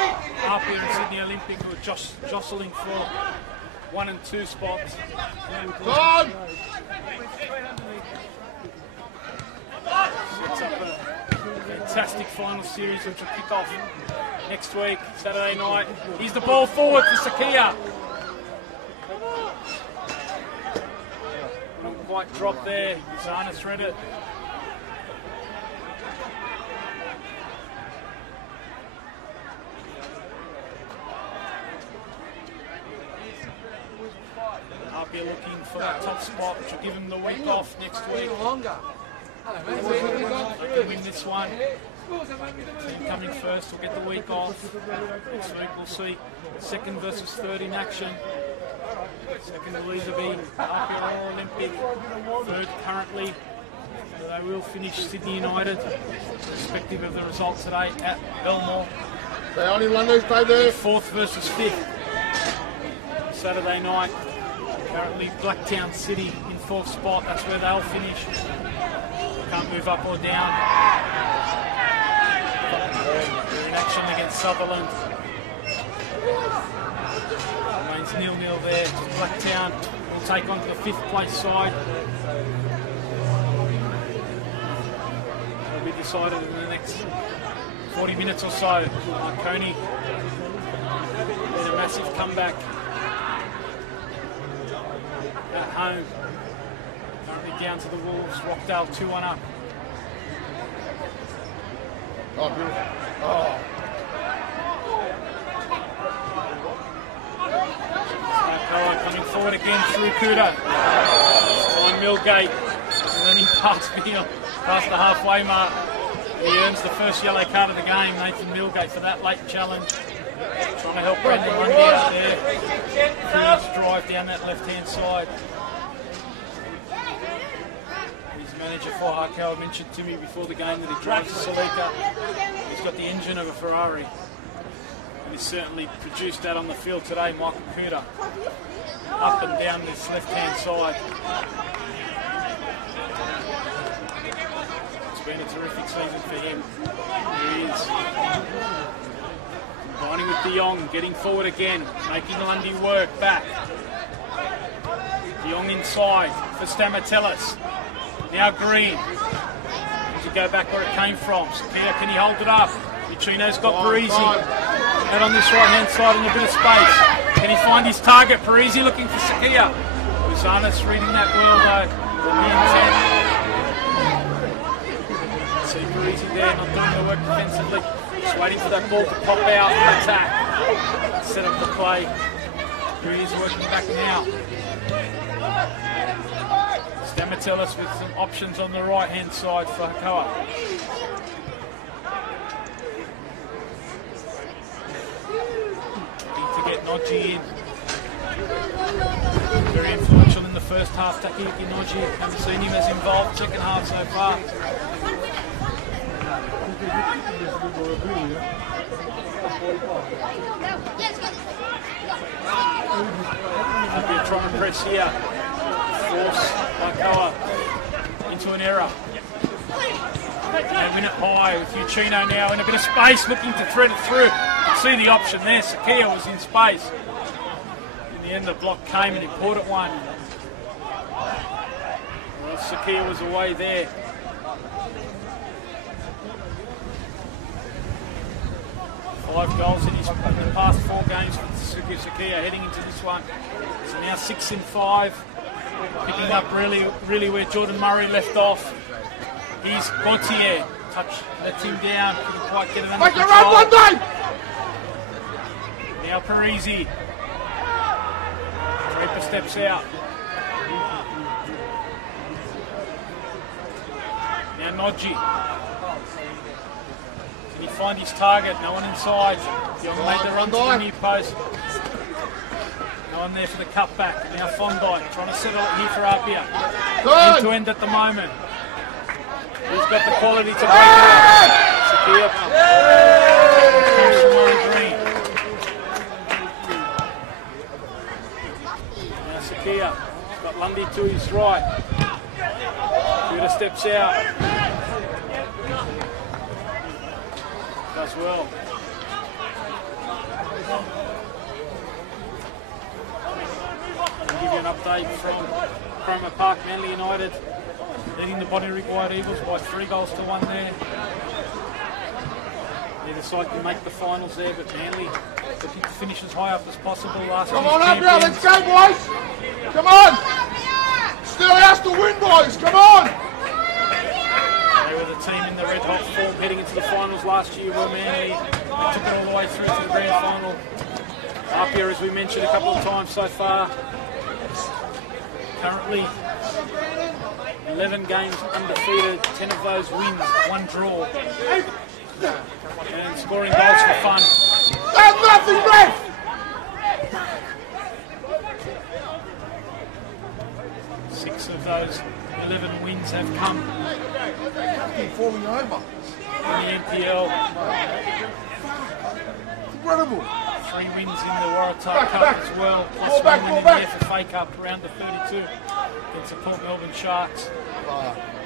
APIA and Sydney Olympic, who are jostling for 1 and 2 spots. Go! Sets up a fantastic final series which will kick off next week, Saturday night. Here's the ball forward to Sakia. Not quite dropped there. Zarnas read it. Apia looking for that top spot, which will give them the week off next week. They can win this one. Team coming first will get the week off. Next week we'll see 2nd versus 3rd in action. 2nd will either be APIA or Olympic. 3rd currently. So they will finish Sydney United, respective of the result today at Belmore. They only won these play there. 4th versus 5th. Saturday night. Currently Blacktown City in 4th spot. That's where they'll finish. Can't move up or down. They're in action against Sutherland. Remains 0-0 there. Blacktown will take on to the 5th place side. It'll be decided in the next 40 minutes or so. Marconi made a massive comeback at home. Currently down to the Wolves. Rockdale 2-1 up. Oh, beautiful. Oh. Hakoah coming forward again through Kuda. This time Millgate. And then he passed Beal past the halfway mark. He earns the first yellow card of the game. Nathan Millgate for that late challenge. Trying to help Brendan Lundy out there. Kuda's drive down that left-hand side. Manager for Hakoah mentioned to me before the game that he drives a Celica. He's got the engine of a Ferrari. And he's certainly produced that on the field today, Michael Kuda. Up and down this left-hand side. It's been a terrific season for him. He is. Combining with De Jong, getting forward again, making Lundy work back. De Jong inside for Stamatellis. Now Green, to go back where it came from. Sakia, can he hold it up? Uchino's got Parisi out on this right-hand side in a bit of space. Can he find his target? Parisi looking for Sakia. Uzanis reading that well though. See Parisi there, not doing the work defensively. Just waiting for that ball to pop out and attack. Set up the play. Green is working back now. Stamatellis with some options on the right-hand side for Hakoah. Need to get Nodji in. Very influential in the first half, Takayuki Nodji. Haven't seen him as involved second half so far. They're trying to press here. Force Hakoah into an error. They win it high with Uchino now in a bit of space, looking to thread it through. See the option there. Hakoah was in space. In the end, the block came, an important one. Well, Hakoah was away there. Five goals in the past 4 games for Hakoah heading into this one. So now 6 in 5. Picking up really where Jordan Murray left off. He's Gautier. Touch, lets him down. Couldn't quite get it under control. Run one day! Now Parisi. Draper steps out. Now Nodji. Can he find his target? No one inside. Young made the run to the near post. No one there for the cutback. Now Fondike trying to settle it here for APIA. End to end at the moment. He's got the quality to break it out. Hakoah. Green. Now Hakoah. He's got Lundy to his right. Shooter steps out. Does well. I'll give you an update from Cromer Park, Manly United. Leading the Bonnyrigg White Eagles by 3 goals to 1 there. They decided to make the finals there, but Manly looking to finish as high up as possible. Come on up now, let's go boys! Come on! Still has to win boys, come on! They were the team in the red hot form heading into the finals last year, were Manly. They took it all the way through to the grand final. APIA, as we mentioned a couple of times so far, currently 11 games undefeated, 10 of those wins, 1 draw. And scoring goals for fun. There's nothing left! 6 of those 11 wins have come Falling over. in the NPL. Incredible. 3 wins in the Waratah Cup as well, plus 1 win in the FFA Cup, round of 32 against the Port Melbourne Sharks.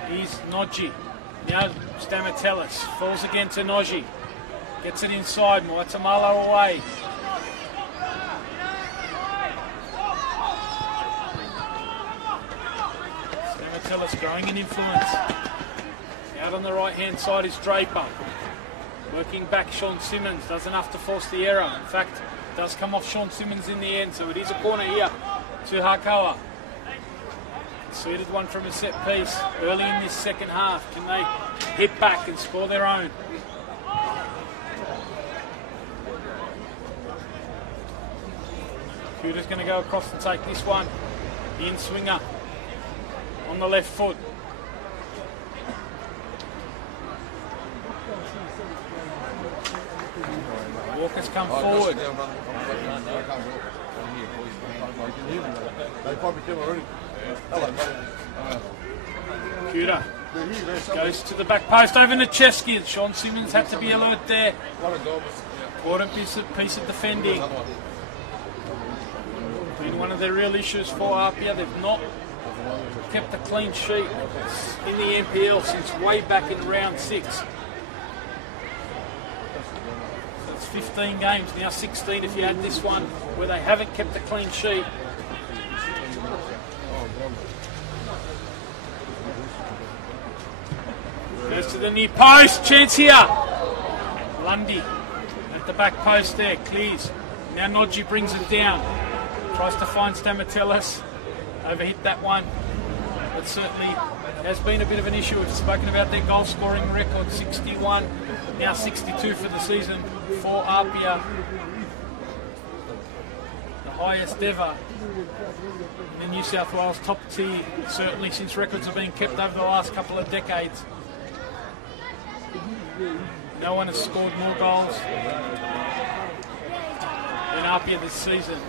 Here's Nodji. Now Stamatellis falls again to Nodji. Gets it inside, Moitamala away. Stamatellis growing in influence. Out on the right hand side is Draper. Working back, Sean Simmons does enough to force the error. In fact, it does come off Sean Simmons in the end, so it is a corner here to Hakoah. Conceded one from a set piece early in this second half. Can they hit back and score their own? Cooter's going to go across and take this one. The in-swinger on the left foot. Walker's come forward. They probably came already. Hello, Cooter goes to the back post over Nechesky. Sean Simmons had to be alert there. Important piece of defending. Been one of their real issues for APIA. They've not kept a clean sheet in the NPL since way back in round 6. So it's 15 games, now 16 if you add this one, where they haven't kept a clean sheet. Goes to the near post, chance here. Lundy at the back post there, clears. Now Nodji brings it down. Tries to find Stamatellis. Overhit that one. But certainly has been a bit of an issue. We've spoken about their goal scoring record, 61, now 62 for the season for APIA. The highest ever in the New South Wales top tier, certainly since records have been kept over the last couple of decades. No one has scored more goals than APIA this season.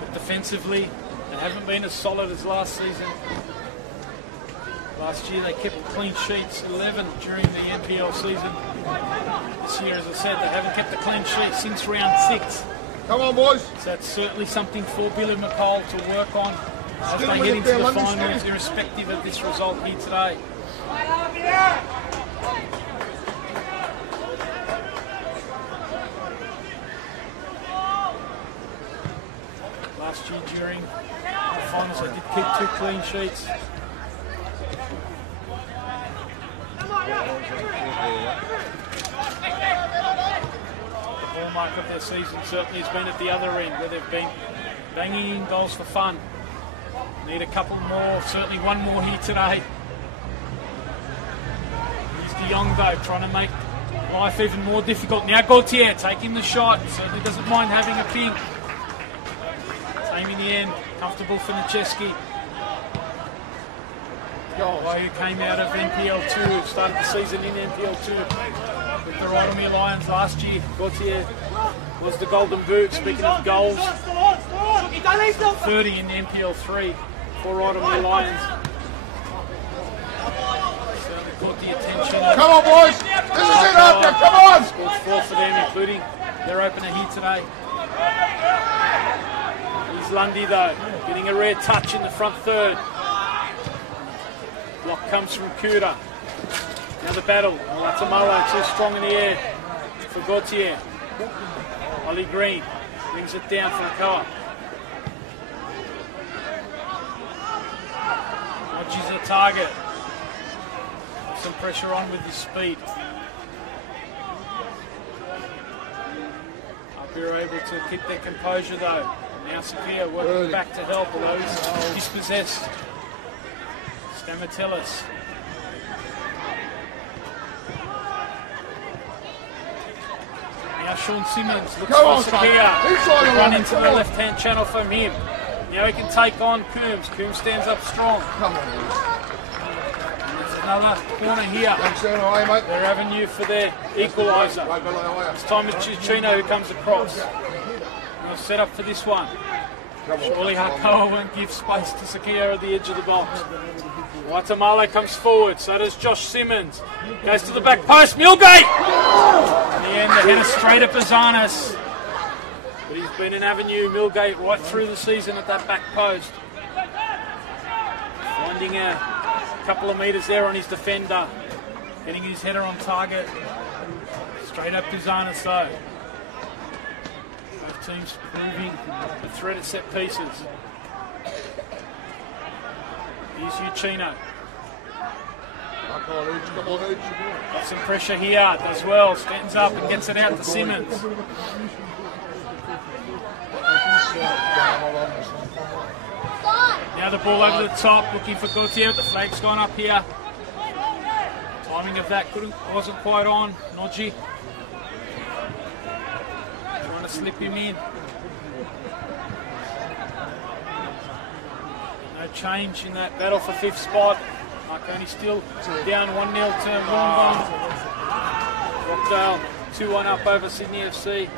But defensively, they haven't been as solid as last season. Last year they kept clean sheets, 11 during the NPL season. This year, as I said, they haven't kept a clean sheet since round 6. Come on, boys. So that's certainly something for Billy McCall to work on as they get into the finals, irrespective of this result here today. Last year during the finals, they did keep 2 clean sheets. The hallmark of their season certainly has been at the other end, where they've been banging in goals for fun. Need a couple more, certainly one more here today. Here's De Jong though, trying to make life even more difficult. Now Gauthier taking the shot, certainly doesn't mind having a ping. Same in the end, comfortable for Nicheski. Who came out of NPL 2, started the season in NPL 2 with the Rotorua Lions last year. Gauthier was the golden boot. Speaking of goals, 30 in NPL 3 for Rotorua Lions. Certainly caught the attention. Come on, boys! This is it, APIA! Come on! Scored 4 for them, including their opener here today. Here's Lundy though, getting a rare touch in the front third. Block comes from Kuda. Now the battle. Latamalo too strong in the air for Gauthier. Ollie Green brings it down for Hakoah. Hodges a target. Some pressure on with his speed. APIA are able to keep their composure though. Now Sakia working back to help, although he's dispossessed. Stamatilis. Now Sean Simmons looks for Sakia. Run into the left-hand channel from him. Now he can take on Coombs. Coombs stands up strong. There's another corner here. Their avenue for their equaliser. This time it's Chino who comes across. They'll set up for this one. Surely Hakoah won't give space to Sakia at the edge of the box. Waitamale comes forward, so does Josh Simmons. Goes to the back post, Milgate! In the end, the header straight at Bazanis. But he's been an avenue, Milgate, right through the season at that back post. Finding a couple of metres there on his defender. Getting his header on target. Straight up Bazanis though. Both teams proving the threat at set pieces. Here's Uchino. Got some pressure here as well. Stands up and gets it out to Simmons. Now the ball over the top, looking for Gauthier. The flag's gone up here. Timing of that wasn't quite on. Nodji trying to slip him in. No change in that battle for 5th spot. Marconi still down 1-0 to Wollongong. Rockdale 2-1 up over Sydney FC.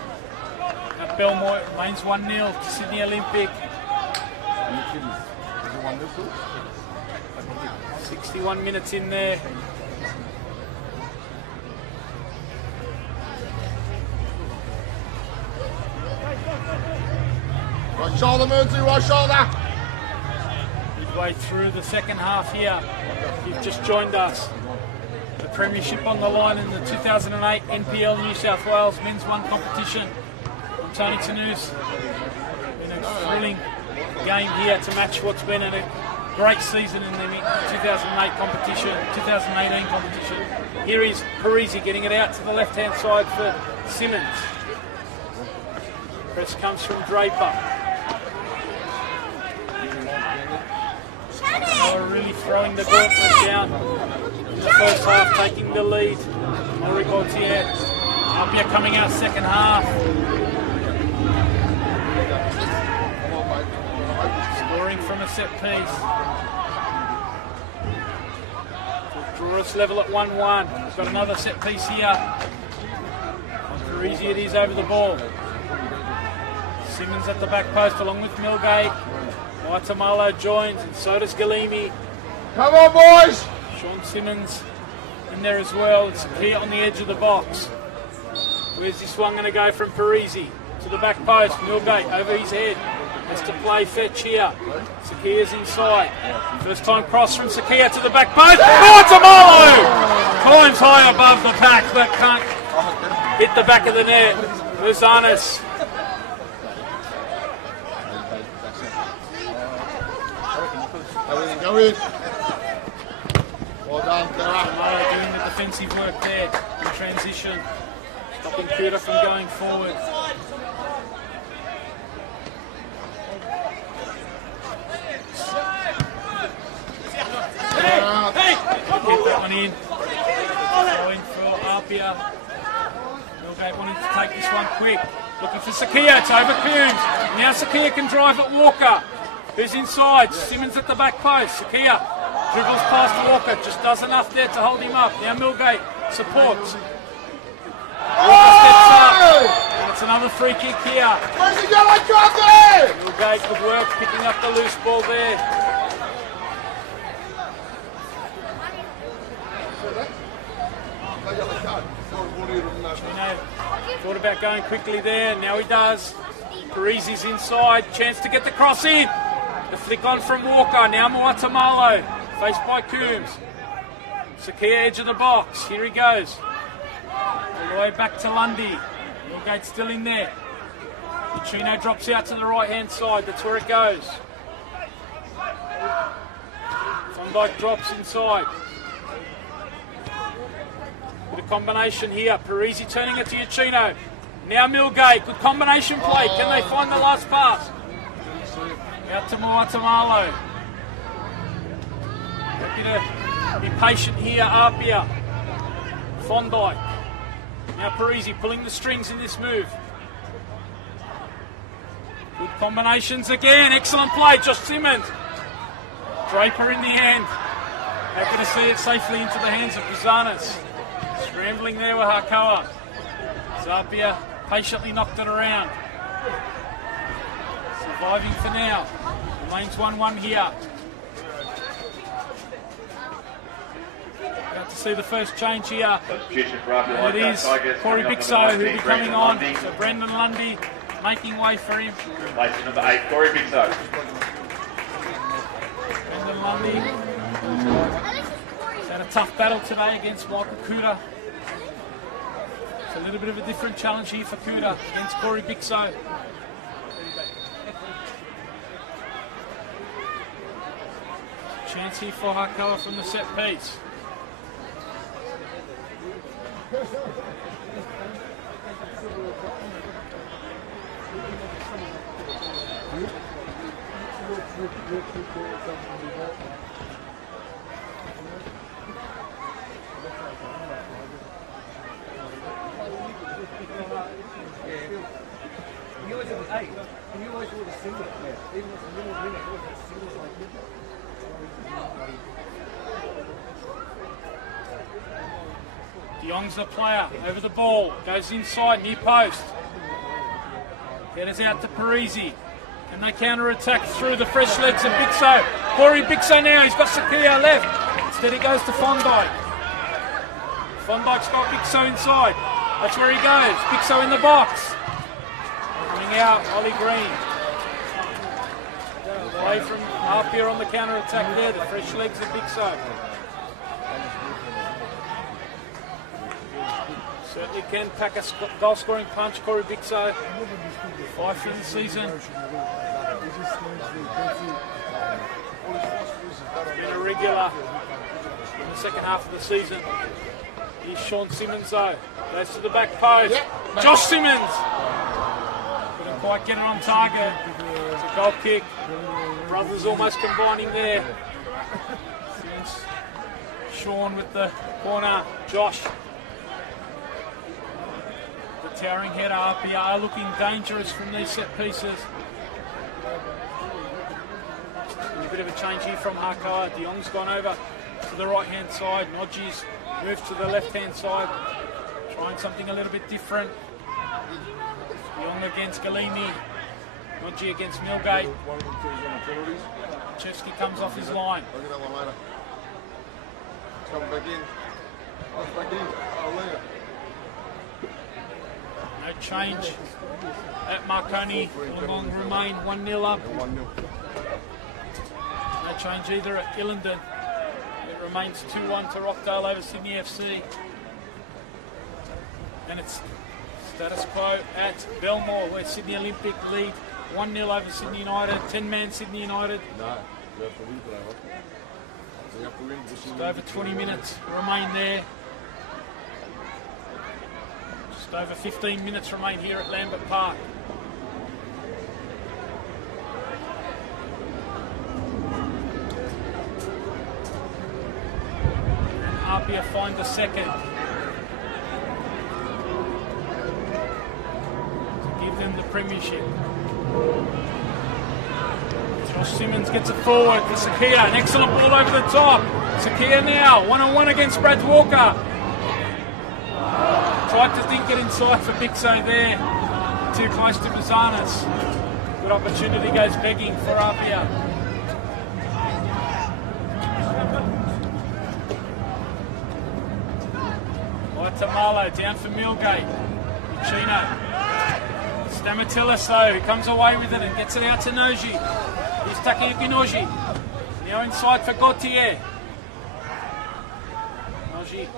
At Belmore remains 1-0 to Sydney Olympic. 61 minutes in there. Right shoulder, Moonsy, right shoulder. Midway through the second half here. If you've just joined us. The premiership on the line in the 2008 NPL New South Wales Men's 1 competition. I'm Tony Tanous. In a thrilling game here to match what's been a great season in the 2008 competition, 2018 competition. Here is Parisi getting it out to the left-hand side for Simmons. Press comes from Draper. They were really throwing the gauntlet down in the first half, taking the lead. Henri Gauthier. APIA coming out second half. Scoring from a set piece. Draw us level at 1-1. We've got another set piece here. How easy it is over the ball. Simmons at the back post along with Milgate. Waitamalo joins and so does Galimi. Come on, boys! Sean Simmons in there as well. It's clear on the edge of the box. Where's this one going to go from Parisi? To the back post. Milgate over his head. Has to play fetch here. Sakia's inside. First time cross from Sakia to the back post. Oh, Tamalo! Climbs high above the pack, but can't hit the back of the net. Luzanis. Go in. Well done, Tamalo doing the defensive work there in transition. Stopping Kuta from going forward. Get that one in. Going for APIA. Milgate wanting to take this one quick. Looking for Sakia. It's over Coombs. Now Sakia can drive at Walker. Who's inside? Simmons at the back post. Sakia dribbles past Walker. Just does enough there to hold him up. Now Milgate supports. Walker steps up. And it's another free kick here. Where's the yellow card there? Milgate, good work picking up the loose ball there. Thought about going quickly there, now he does. Parisi's inside, chance to get the cross in. The flick on from Walker, now Moatamalo, faced by Coombs. Sakia edge of the box, here he goes. All the way back to Lundy. Milgate still in there. Chino drops out to the right hand side, that's where it goes. Van Dijk drops inside. With a combination here, Parisi turning it to Uchino. Now Milgate, good combination play. Can they find the last pass? Out to Moatamalo. Happy to be patient here, APIA. Van Dijk. Now Parisi pulling the strings in this move. Good combinations again, excellent play, Josh Simmons. Draper in the end. Happy to see it safely into the hands of Buzanis. Scrambling there with Hakoah. APIA patiently knocked it around. Surviving for now. Remains 1-1 here. About to see the first change here. And it is Corey Bixo who will be coming on. So Brendan Lundy making way for him. Place number 8, Corey Bixo. Brendan Lundy. He's had a tough battle today against Michael Kuta. It's a little bit of a different challenge here for Kuta against Corey Bixo. Chance here for Hakoah from the set piece. De Jong's the player, over the ball, goes inside, near post. Headers out to Parisi. Can they counter-attack through the fresh legs of Bixo? Corey Bixo now, he's got Sakia left. Instead he goes to Van Dijk. Van Dijk's got Bixo inside. That's where he goes, Bixo in the box. Coming out, Ollie Green. Away from APIA on the counter-attack there, the fresh legs of Bixo. Certainly can pack a goal-scoring punch, Corey Bixo. 5 for the season. Been a regular in the second half of the season. Here's Sean Simmons though. Goes to the back post. Yep. Josh Simmons! Couldn't quite get it on target. It's a goal kick. Brothers almost combining there. Sean with the corner. Josh. The towering header. APIA are looking dangerous from these set pieces. A bit of a change here from Hakoah. De Jong's gone over to the right hand side. Nodji's moved to the left hand side. Trying something a little bit different. De Jong against Galini. Nodji against Milgate. Chevsky comes off his line. No change at Marconi. Wollongong remain 1-0 up. No change either at Illendon. It remains 2-1 to Rockdale over Sydney FC. And it's status quo at Belmore, where Sydney Olympic lead 1-0 over Sydney United. 10-man Sydney United. Just over 20 minutes remain there. Just over 15 minutes remain here at Lambert Park. And APIA find the second to give them the premiership. Josh Simmons gets it forward for Sakia. An excellent ball over the top. Sakia now, one-on-one against Brad Walker. Tried to didn't get inside for Bixo there. Too close to Bazanas. Good opportunity goes begging for APIA. Tamalo down for Millgate. Chino. Stamatilis though, who comes away with it and gets it out to Noji. Here's Takayuki Noji. Now inside for Gautier. Noji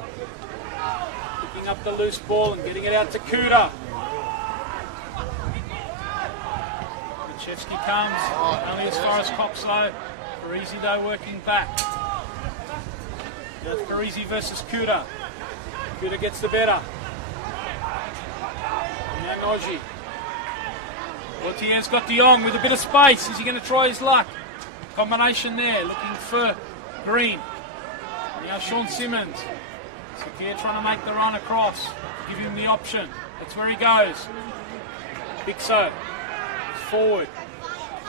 picking up the loose ball and getting it out to Kuda. Chevsky comes, only as far as Cops though. Parisi though working back. Now it's Parisi versus Kuda. Kuda gets the better. Now Noji. Gautier's got De Jong with a bit of space. Is he going to try his luck? Combination there, looking for Green. Now Sean Simmons. Sakia trying to make the run across. Give him the option. That's where he goes. Bixo. Forward.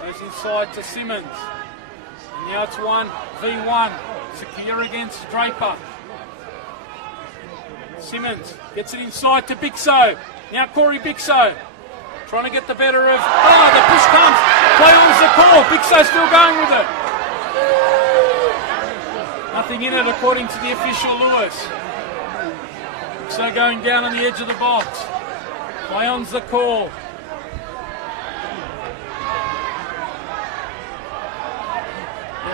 Goes inside to Simmons. And now it's 1v1. Sakia against Draper. Simmons gets it inside to Bixo. Now Corey Bixo. Trying to get the better of... Oh, the push comes. Play on the call. Bixo still going with it. Nothing in it according to the official Lewis. Bixo going down on the edge of the box. Play on's the call.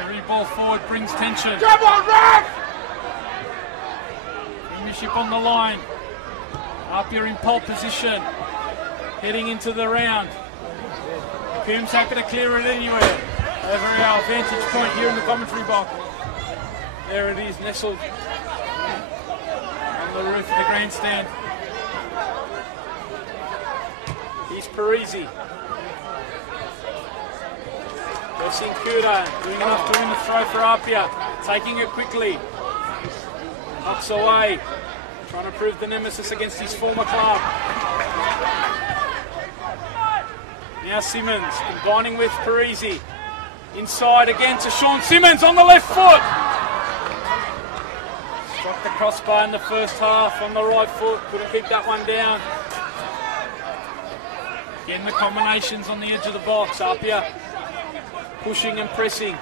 Every ball forward brings tension. Come on, ref! Premiership on the line. APIA in pole position. Heading into the round. Coombs happy to clear it anywhere. Over our vantage point here in the commentary box. There it is, nestled on the roof of the grandstand. Here's Parisi. Pressing Kuda, doing enough to win the throw for APIA. Taking it quickly. Knocks away. Trying to prove the nemesis against his former club. Now Simmons combining with Parisi. Inside again to Sean Simmons on the left foot. Struck the crossbar in the first half on the right foot. Couldn't keep that one down. Again the combinations on the edge of the box. APIA pushing and pressing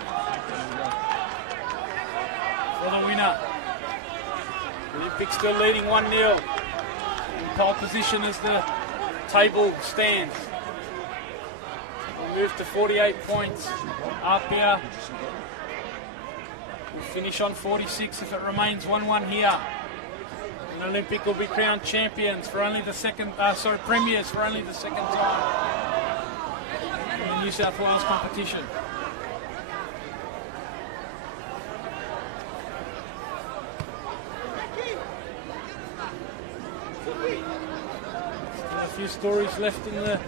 for the winner. Olympic still leading 1-0. In pole position as the table stands. We'll move to 48 points. APIA will finish on 46 if it remains 1-1 here. And Olympic will be crowned champions for only the second, premiers for only the second time in the New South Wales competition. Still a few stories left in the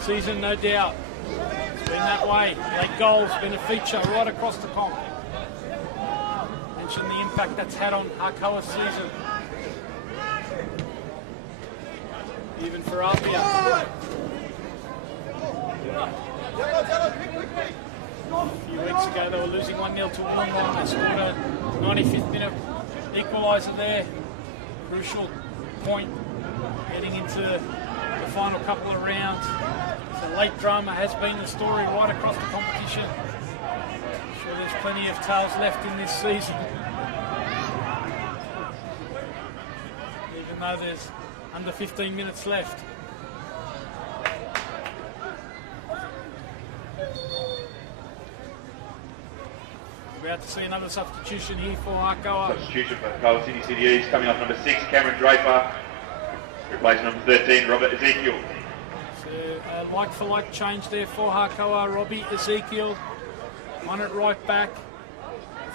season, no doubt. It's been that way. Late goals been a feature right across the comp. Mention the impact that's had on Hakoah's season. Even for APIA. A few weeks ago they were losing 1-0 to Wollongong. They scored a 95th minute equaliser there. Crucial point getting into the final couple of rounds. So late drama has been the story right across the competition. I'm sure there's plenty of tales left in this season. Even though there's under 15 minutes left. We're about to see another substitution here for Hakoah. Substitution for Hakoah City East, coming off number 6, Cameron Draper, replacing number 13, Robert Ezekiel. So like for like change there for Hakoah. Robbie Ezekiel on it right back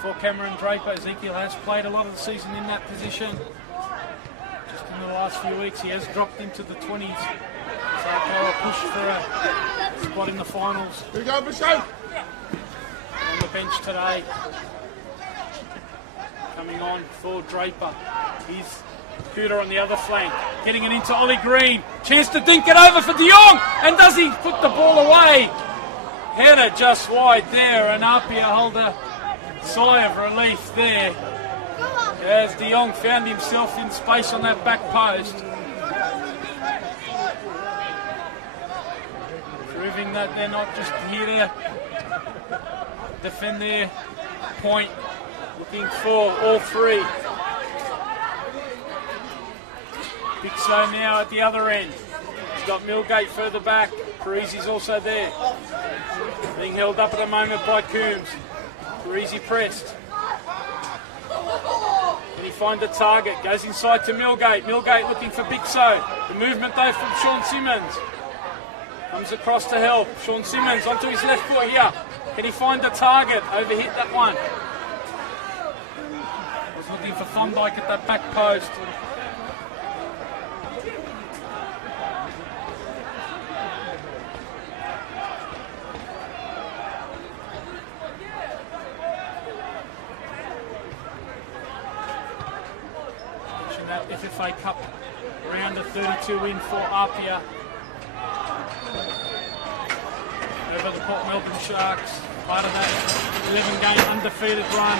for Cameron Draper. Ezekiel has played a lot of the season in that position. Just in the last few weeks he has dropped into the 20s. So Hakoah push for a spot in the finals. Here we go, Bishop. On the bench today. Coming on for Draper. He's Cooter on the other flank. Getting it into Ollie Green. Chance to dink it over for De Jong. And does he put the ball away? Header just wide there. And APIA hold a sigh of relief there. As De Jong found himself in space on that back post. Proving that they're not just here to defend their point. Looking for all three. Big So now at the other end. He's got Millgate further back. Parisi's also there. Being held up at the moment by Coombs. Parisi pressed. Can he find the target? Goes inside to Millgate. Millgate looking for Big So. The movement though from Sean Simmons. Comes across to help. Sean Simmons onto his left foot here. Can he find the target? Overhit that one. Was looking for Thorndike at that back post. Mentioned that FFA Cup round of 32 win for APIA. Over the Port Melbourne Sharks, part of that 11-game undefeated run.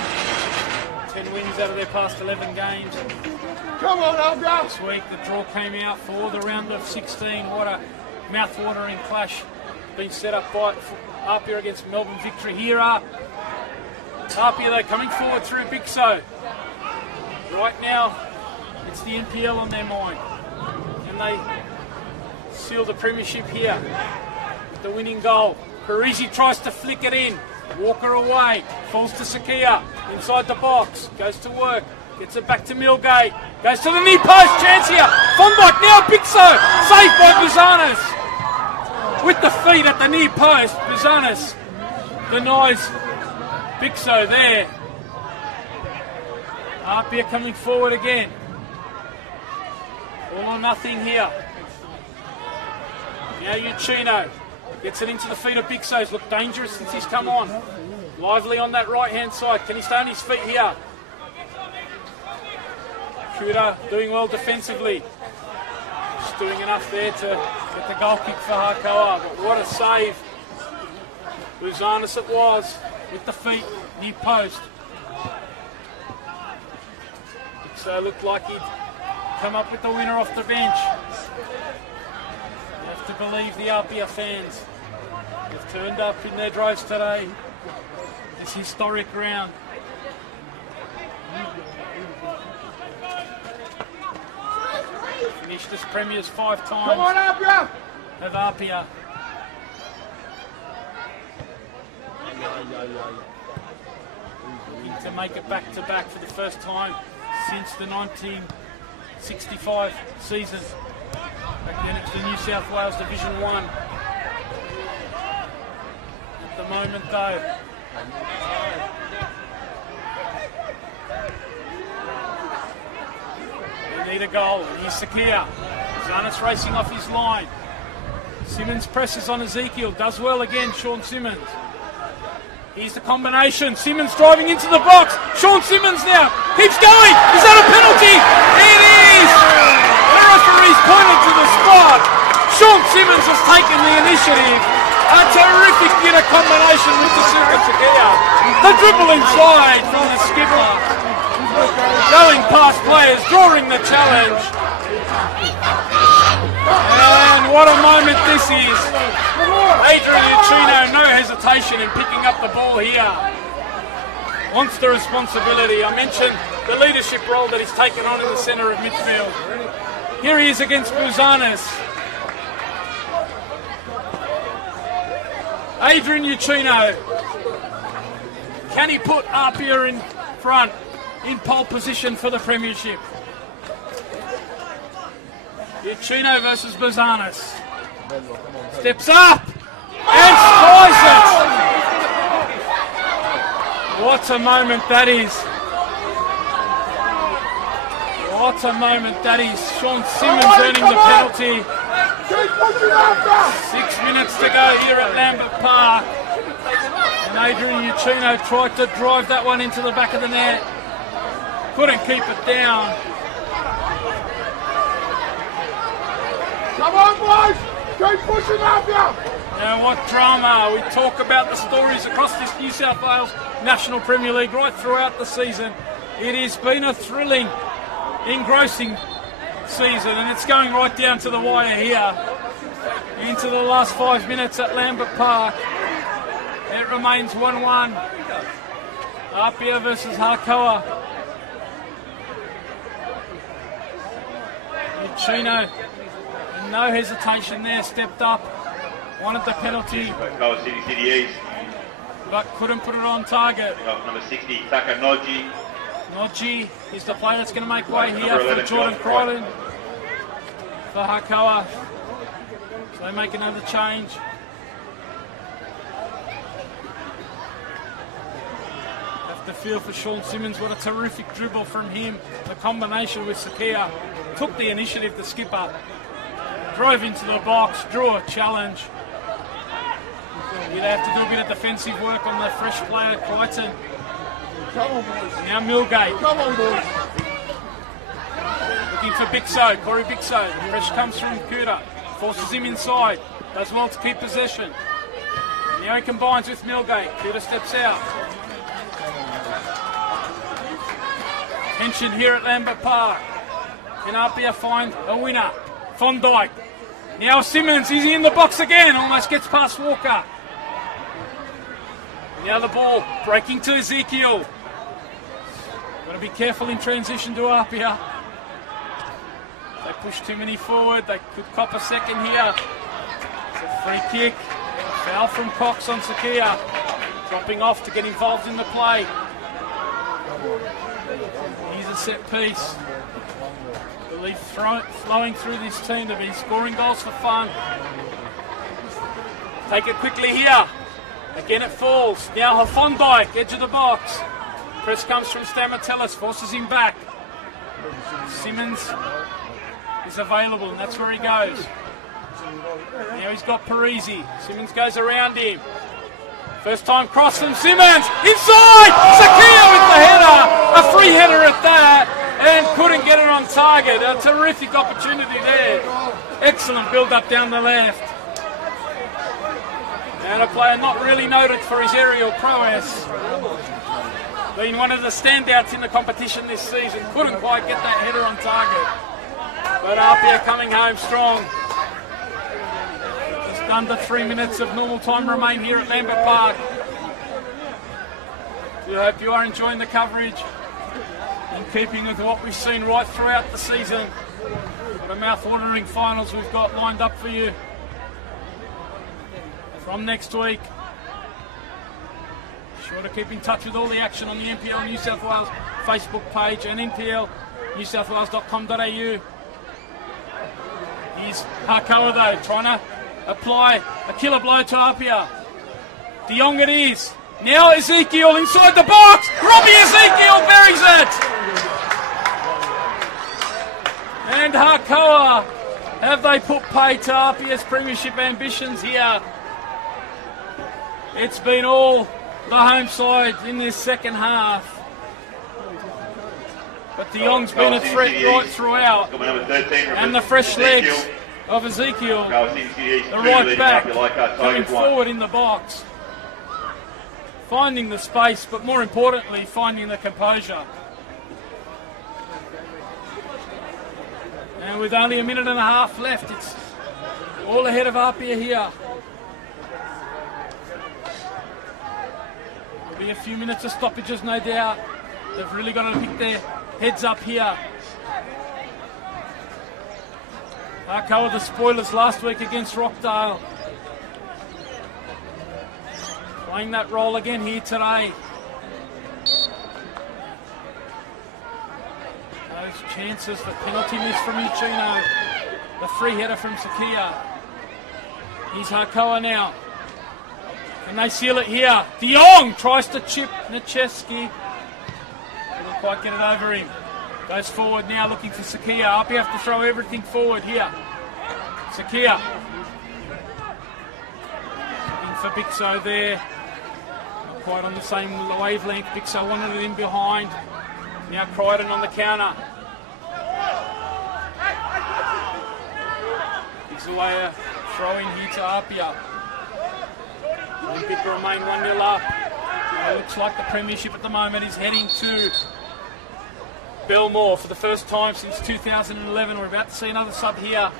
10 wins out of their past 11 games. Come on, Albert. This week the draw came out for the round of 16. What a mouth-watering clash been set up by APIA against Melbourne Victory. Here are APIA though coming forward through Big So. Right now it's the NPL on their mind. And they seal the premiership here. The winning goal. Parisi tries to flick it in. Walker away. Falls to Sakia. Inside the box. Goes to work. Gets it back to Millgate. Goes to the near post. Chance here. Thorndike now. Big So. Saved by Buzanis. With the feet at the near post. Buzanis denies Big So there. APIA coming forward again. All or nothing here. Now Uchino. Gets it into the feet of Big So's. Looked dangerous since he's come on. Lively on that right-hand side. Can he stay on his feet here? Cooter doing well defensively. Just doing enough there to get the goal kick for Hakoah. But what a save. Buzanis it was with the feet near post. Big So looked like he'd come up with the winner off the bench. To believe the APIA fans. They've turned up in their drives today. This historic round. Finished as premiers 5 times. Come on, APIA! Of APIA. Looking to make it back to back for the first time since the 1965 season. Back then it's the New South Wales Division 1. At the moment though, they need a goal. Here's Sakia. Zanis racing off his line. Simmons presses on Ezekiel. Does well again, Sean Simmons. Here's the combination. Simmons driving into the box. Sean Simmons now keeps going. Is that a penalty? It is! The referee's pointed to the spot. Sean Simmons has taken the initiative. A terrific bit of combination with the Sakia. The dribble inside from the skipper. Going past players, drawing the challenge. And what a moment this is. Adrian Uchino, no hesitation in picking up the ball here. Wants the responsibility. I mentioned the leadership role that he's taken on in the centre of midfield. Here he is against Buzanis. Adrian Uccino. Can he put APIA in front in pole position for the premiership? Uccino versus Bazanis. Steps up and skies it. What a moment that is. What a moment that is. Sean Simmons earning the penalty. 6 minutes to go here at Lambert Park. And Adrian Uccino tried to drive that one into the back of the net. Couldn't keep it down. Come on, boys! Keep pushing up here! Now what drama. We talk about the stories across this New South Wales National Premier League right throughout the season. It has been a thrilling, engrossing season, and it's going right down to the wire here. Into the last 5 minutes at Lambert Park. It remains 1-1. APIA versus Hakoah. Uccino, no hesitation there, stepped up, wanted the penalty, Hakoah City East. but couldn't put it on target. Number 60, Taka Noji. Noji is the player that's going to make way here for Jordan Crichton for Hakoah. So they make another change. Have to feel for Sean Simmons. What a terrific dribble from him. The combination with Sakia took the initiative, the skipper. Drove into the box, drew a challenge. You'd have to do a bit of defensive work on the fresh player, Crichton. Come on, boys. Now Milgate. Come on, boys. Looking for Bixo, Corey Bixo. Fresh comes from Kuta. Forces him inside. Does well to keep possession. Now he combines with Milgate. Kuta steps out. Tension here at Lambert Park. Can APIA find a winner? Von Dijk. Now Simmons, is he in the box again? Almost gets past Walker. Now the ball breaking to Ezekiel. Got to be careful in transition to APIA. They push too many forward. They could cop a second here. It's a free kick. Foul from Cox on Sakia. Dropping off to get involved in the play. Here's a set piece. Belief flowing through this team to be scoring goals for fun. Take it quickly here. Again it falls. Now Von Dijk, edge of the box. Press comes from Stamatellis, forces him back. Simmons is available, and that's where he goes. Now he's got Parisi. Simmons goes around him. First time cross from Simmons. Inside! Sakia with the header. A free header at that. And couldn't get it on target. A terrific opportunity there. Excellent build-up down the left. And a player not really noted for his aerial prowess. Been one of the standouts in the competition this season. Couldn't quite get that header on target. But APIA coming home strong. Just under 3 minutes of normal time remain here at Lambert Park. We hope you are enjoying the coverage. In keeping with what we've seen right throughout the season. What a mouth-watering finals we've got lined up for you from next week. Sure to keep in touch with all the action on the NPL New South Wales Facebook page and nplnewsouthwales.com.au. Here's Hakoah though, trying to apply a killer blow to APIA. De Jong it is. Now Ezekiel inside the box. Robbie Ezekiel buries it. And Hakoah, have they put pay to APIA's premiership ambitions here? It's been all the home side in this second half. But De Jong's been a threat right throughout. And the fresh legs of Ezekiel, the right back, coming forward in the box. Finding the space, but more importantly, finding the composure. And with only a minute and a half left, it's all ahead of APIA here. There'll be a few minutes of stoppages, no doubt. They've really got to pick their heads up here. Hakoah the spoilers last week against Rockdale. playing that role again here today. Those chances, the penalty miss from Uchino, the free header from Sakia. Here's Hakoah now. Can they seal it here? De Jong tries to chip Nicheski. Doesn't quite get it over him. Goes forward now looking for Sakia. Up, you have to throw everything forward here. Sakia. Looking for Bixo there. Not quite on the same wavelength. Bixo wanted it in behind. Now Crichton on the counter. Gives away a throw-in here to APIA. Olympic remain 1-0 up. It looks like the premiership at the moment is heading to Belmore for the first time since 2011. We're about to see another sub here.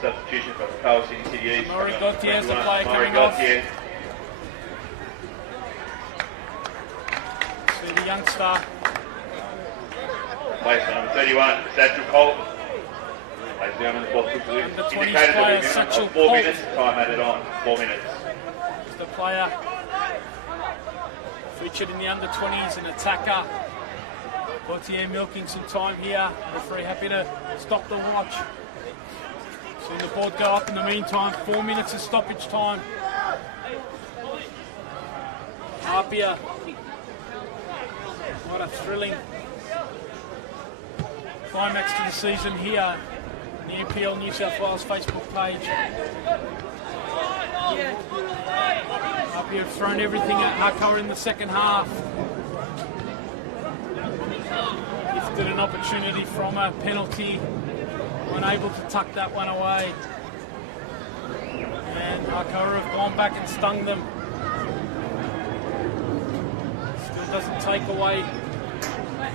Substitution for Carl City East. Murray Gauthier is the player coming off. See the youngster. Place number 31, Satchel Colt. Plays down in the ball quickly. The 20s Indicated player, that Satchel 4 Colt. minutes, time added on, 4 minutes. Is the player featured in the under-20s, an attacker. Gauthier milking some time here. Referee happy to stop the watch. Seeing the board go up in the meantime. 4 minutes of stoppage time. APIA. What a thrilling climax to the season here on the NPL New South Wales Facebook page. APIA have thrown everything at Hakoah in the second half. Gifted an opportunity from a penalty, unable to tuck that one away. And Hakoah have gone back and stung them. Still doesn't take away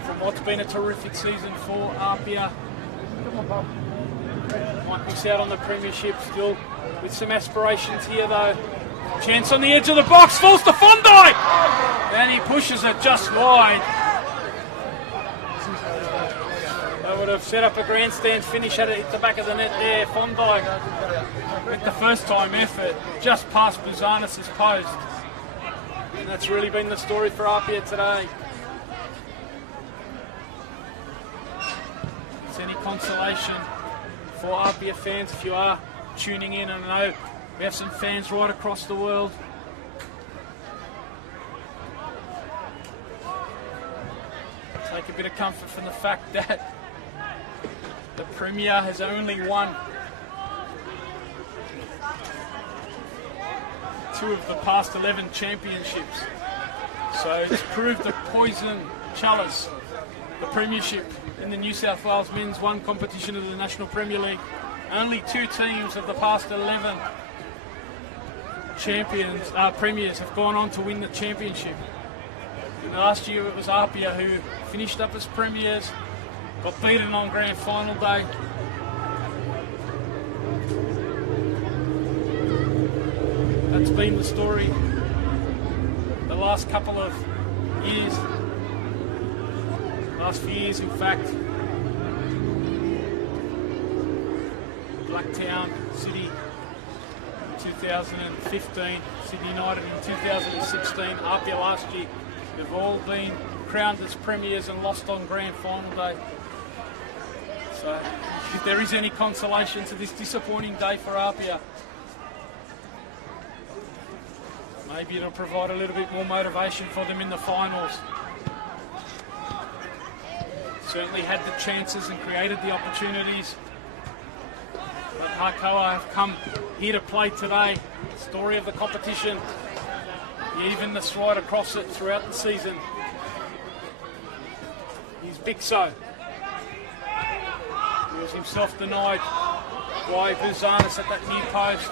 from what's been a terrific season for APIA. Might miss out on the premiership still with some aspirations here though. Chance on the edge of the box, falls to Fondike! And he pushes it just wide. They would have set up a grandstand finish had it hit the back of the net there. Fondike with the first time effort just past Buzanis' post. And that's really been the story for APIA today. It's any consolation for APIA fans if you are tuning in, and I know we have some fans right across the world. Take a bit of comfort from the fact that the Premier has only won 2 of the past 11 championships. So it's proved the poison chalice, the Premiership in the New South Wales Men's 1 competition of the National Premier League. Only 2 teams of the past 11 premiers have gone on to win the championship. And last year it was APIA who finished up as premiers, got beaten on grand final day. That's been the story the last couple of years. Last few years, in fact. Blacktown City in 2015, Sydney United in 2016, APIA last year. They've all been crowned as premiers and lost on grand final day. So if there is any consolation to this disappointing day for APIA, maybe it'll provide a little bit more motivation for them in the finals. Certainly had the chances and created the opportunities. But Hakoah have come here to play today. Story of the competition. The evenness right across it throughout the season. Here's Bixo. He was himself denied by Buzanis at that near post.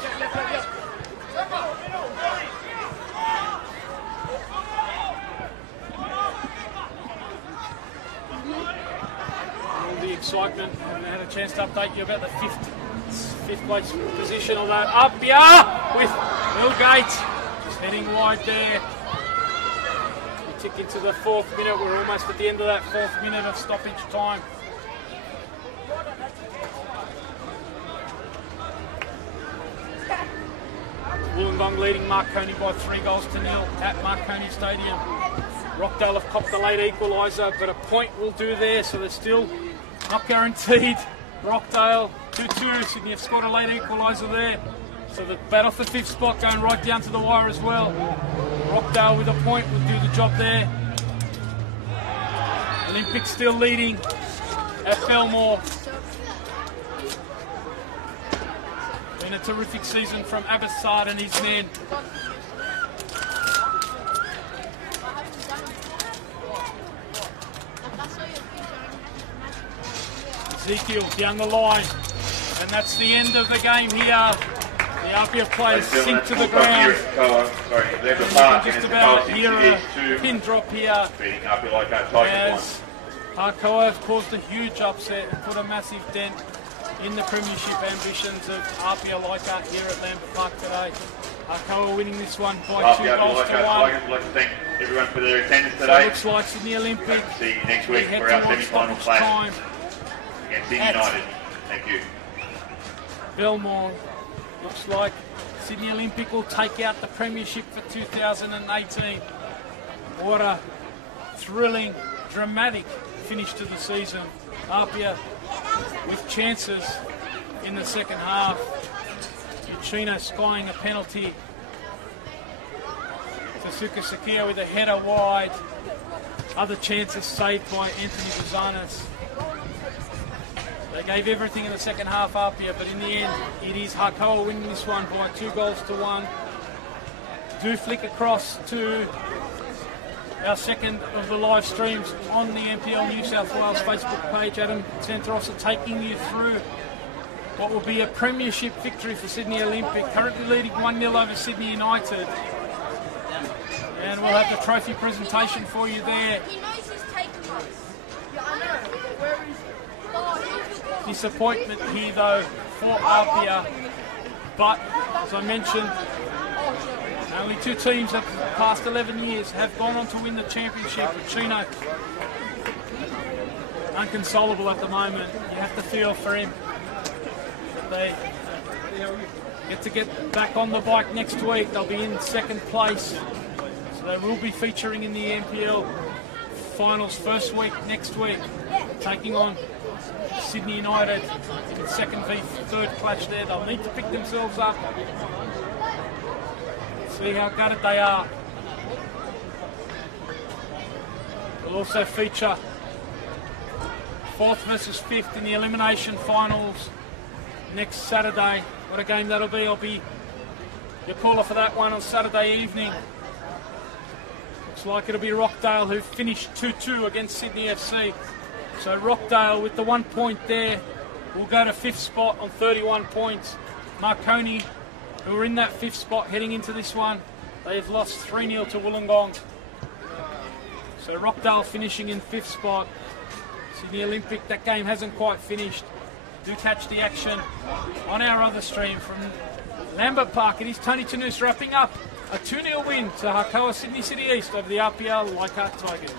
All the excitement, and I had a chance to update you about the fifth place position of that. APIA with Will Gates just heading wide there. We tick into the 4th minute. We're almost at the end of that 4th minute of stoppage time. Wollongong leading Marconi by 3-0 at Marconi Stadium. Rockdale have copped the late equaliser, but a point will do there, so they're still not guaranteed. Rockdale 2-2, Sydney have scored a late equaliser there. So the bat off the 5th spot going right down to the wire as well. Rockdale with a point would do the job there. Olympic still leading at Belmore. Been a terrific season from Abbassad and his men. Ezekiel down the line, and that's the end of the game here. The APIA players sink to the ground. Just about here a pin drop here as Hakoah have caused a huge upset and put a massive dent in the premiership ambitions of APIA Leichhardt here at Lambert Park today. Hakoah winning this one by 2-1. I'd like to thank everyone for their attendance today. So it looks like Sydney Olympic. See you next week for our semi-final clash against Sydney United. Thank you. Belmore. Looks like Sydney Olympic will take out the premiership for 2018. What a thrilling, dramatic finish to the season. APIA with chances in the second half. Uchino skying a penalty. Tasuka Sakia with a header wide. Other chances saved by Anthony Buzanis. They gave everything in the second half, APIA, but in the end, it is Hakoah winning this one by 2-1. Do flick across to our second of the live streams on the NPL New South Wales Facebook page. Adam Santarossa taking you through what will be a premiership victory for Sydney Olympic, currently leading 1-0 over Sydney United. And we'll have the trophy presentation for you there. Disappointment here though for APIA, but as I mentioned, only 2 teams of the past 11 years have gone on to win the championship. Chino, unconsolable at the moment. You have to feel for him. But they get back on the bike next week. They'll be in 2nd place, so they will be featuring in the NPL finals first week next week, taking on Sydney United in 2nd v 3rd clash there. They'll need to pick themselves up. See how gutted they are. We'll also feature 4th versus 5th in the elimination finals next Saturday. What a game that'll be. I'll be your caller for that one on Saturday evening. Looks like it'll be Rockdale who finished 2-2 against Sydney FC. So Rockdale with the 1 point there will go to 5th spot on 31 points. Marconi, who are in that 5th spot heading into this one, they've lost 3-0 to Wollongong. So Rockdale finishing in 5th spot. Sydney Olympic, that game hasn't quite finished. Do catch the action on our other stream from Lambert Park. It is Tony Tanous wrapping up a 2-0 win to Hakoah Sydney City East over the APIA Leichhardt Tigers.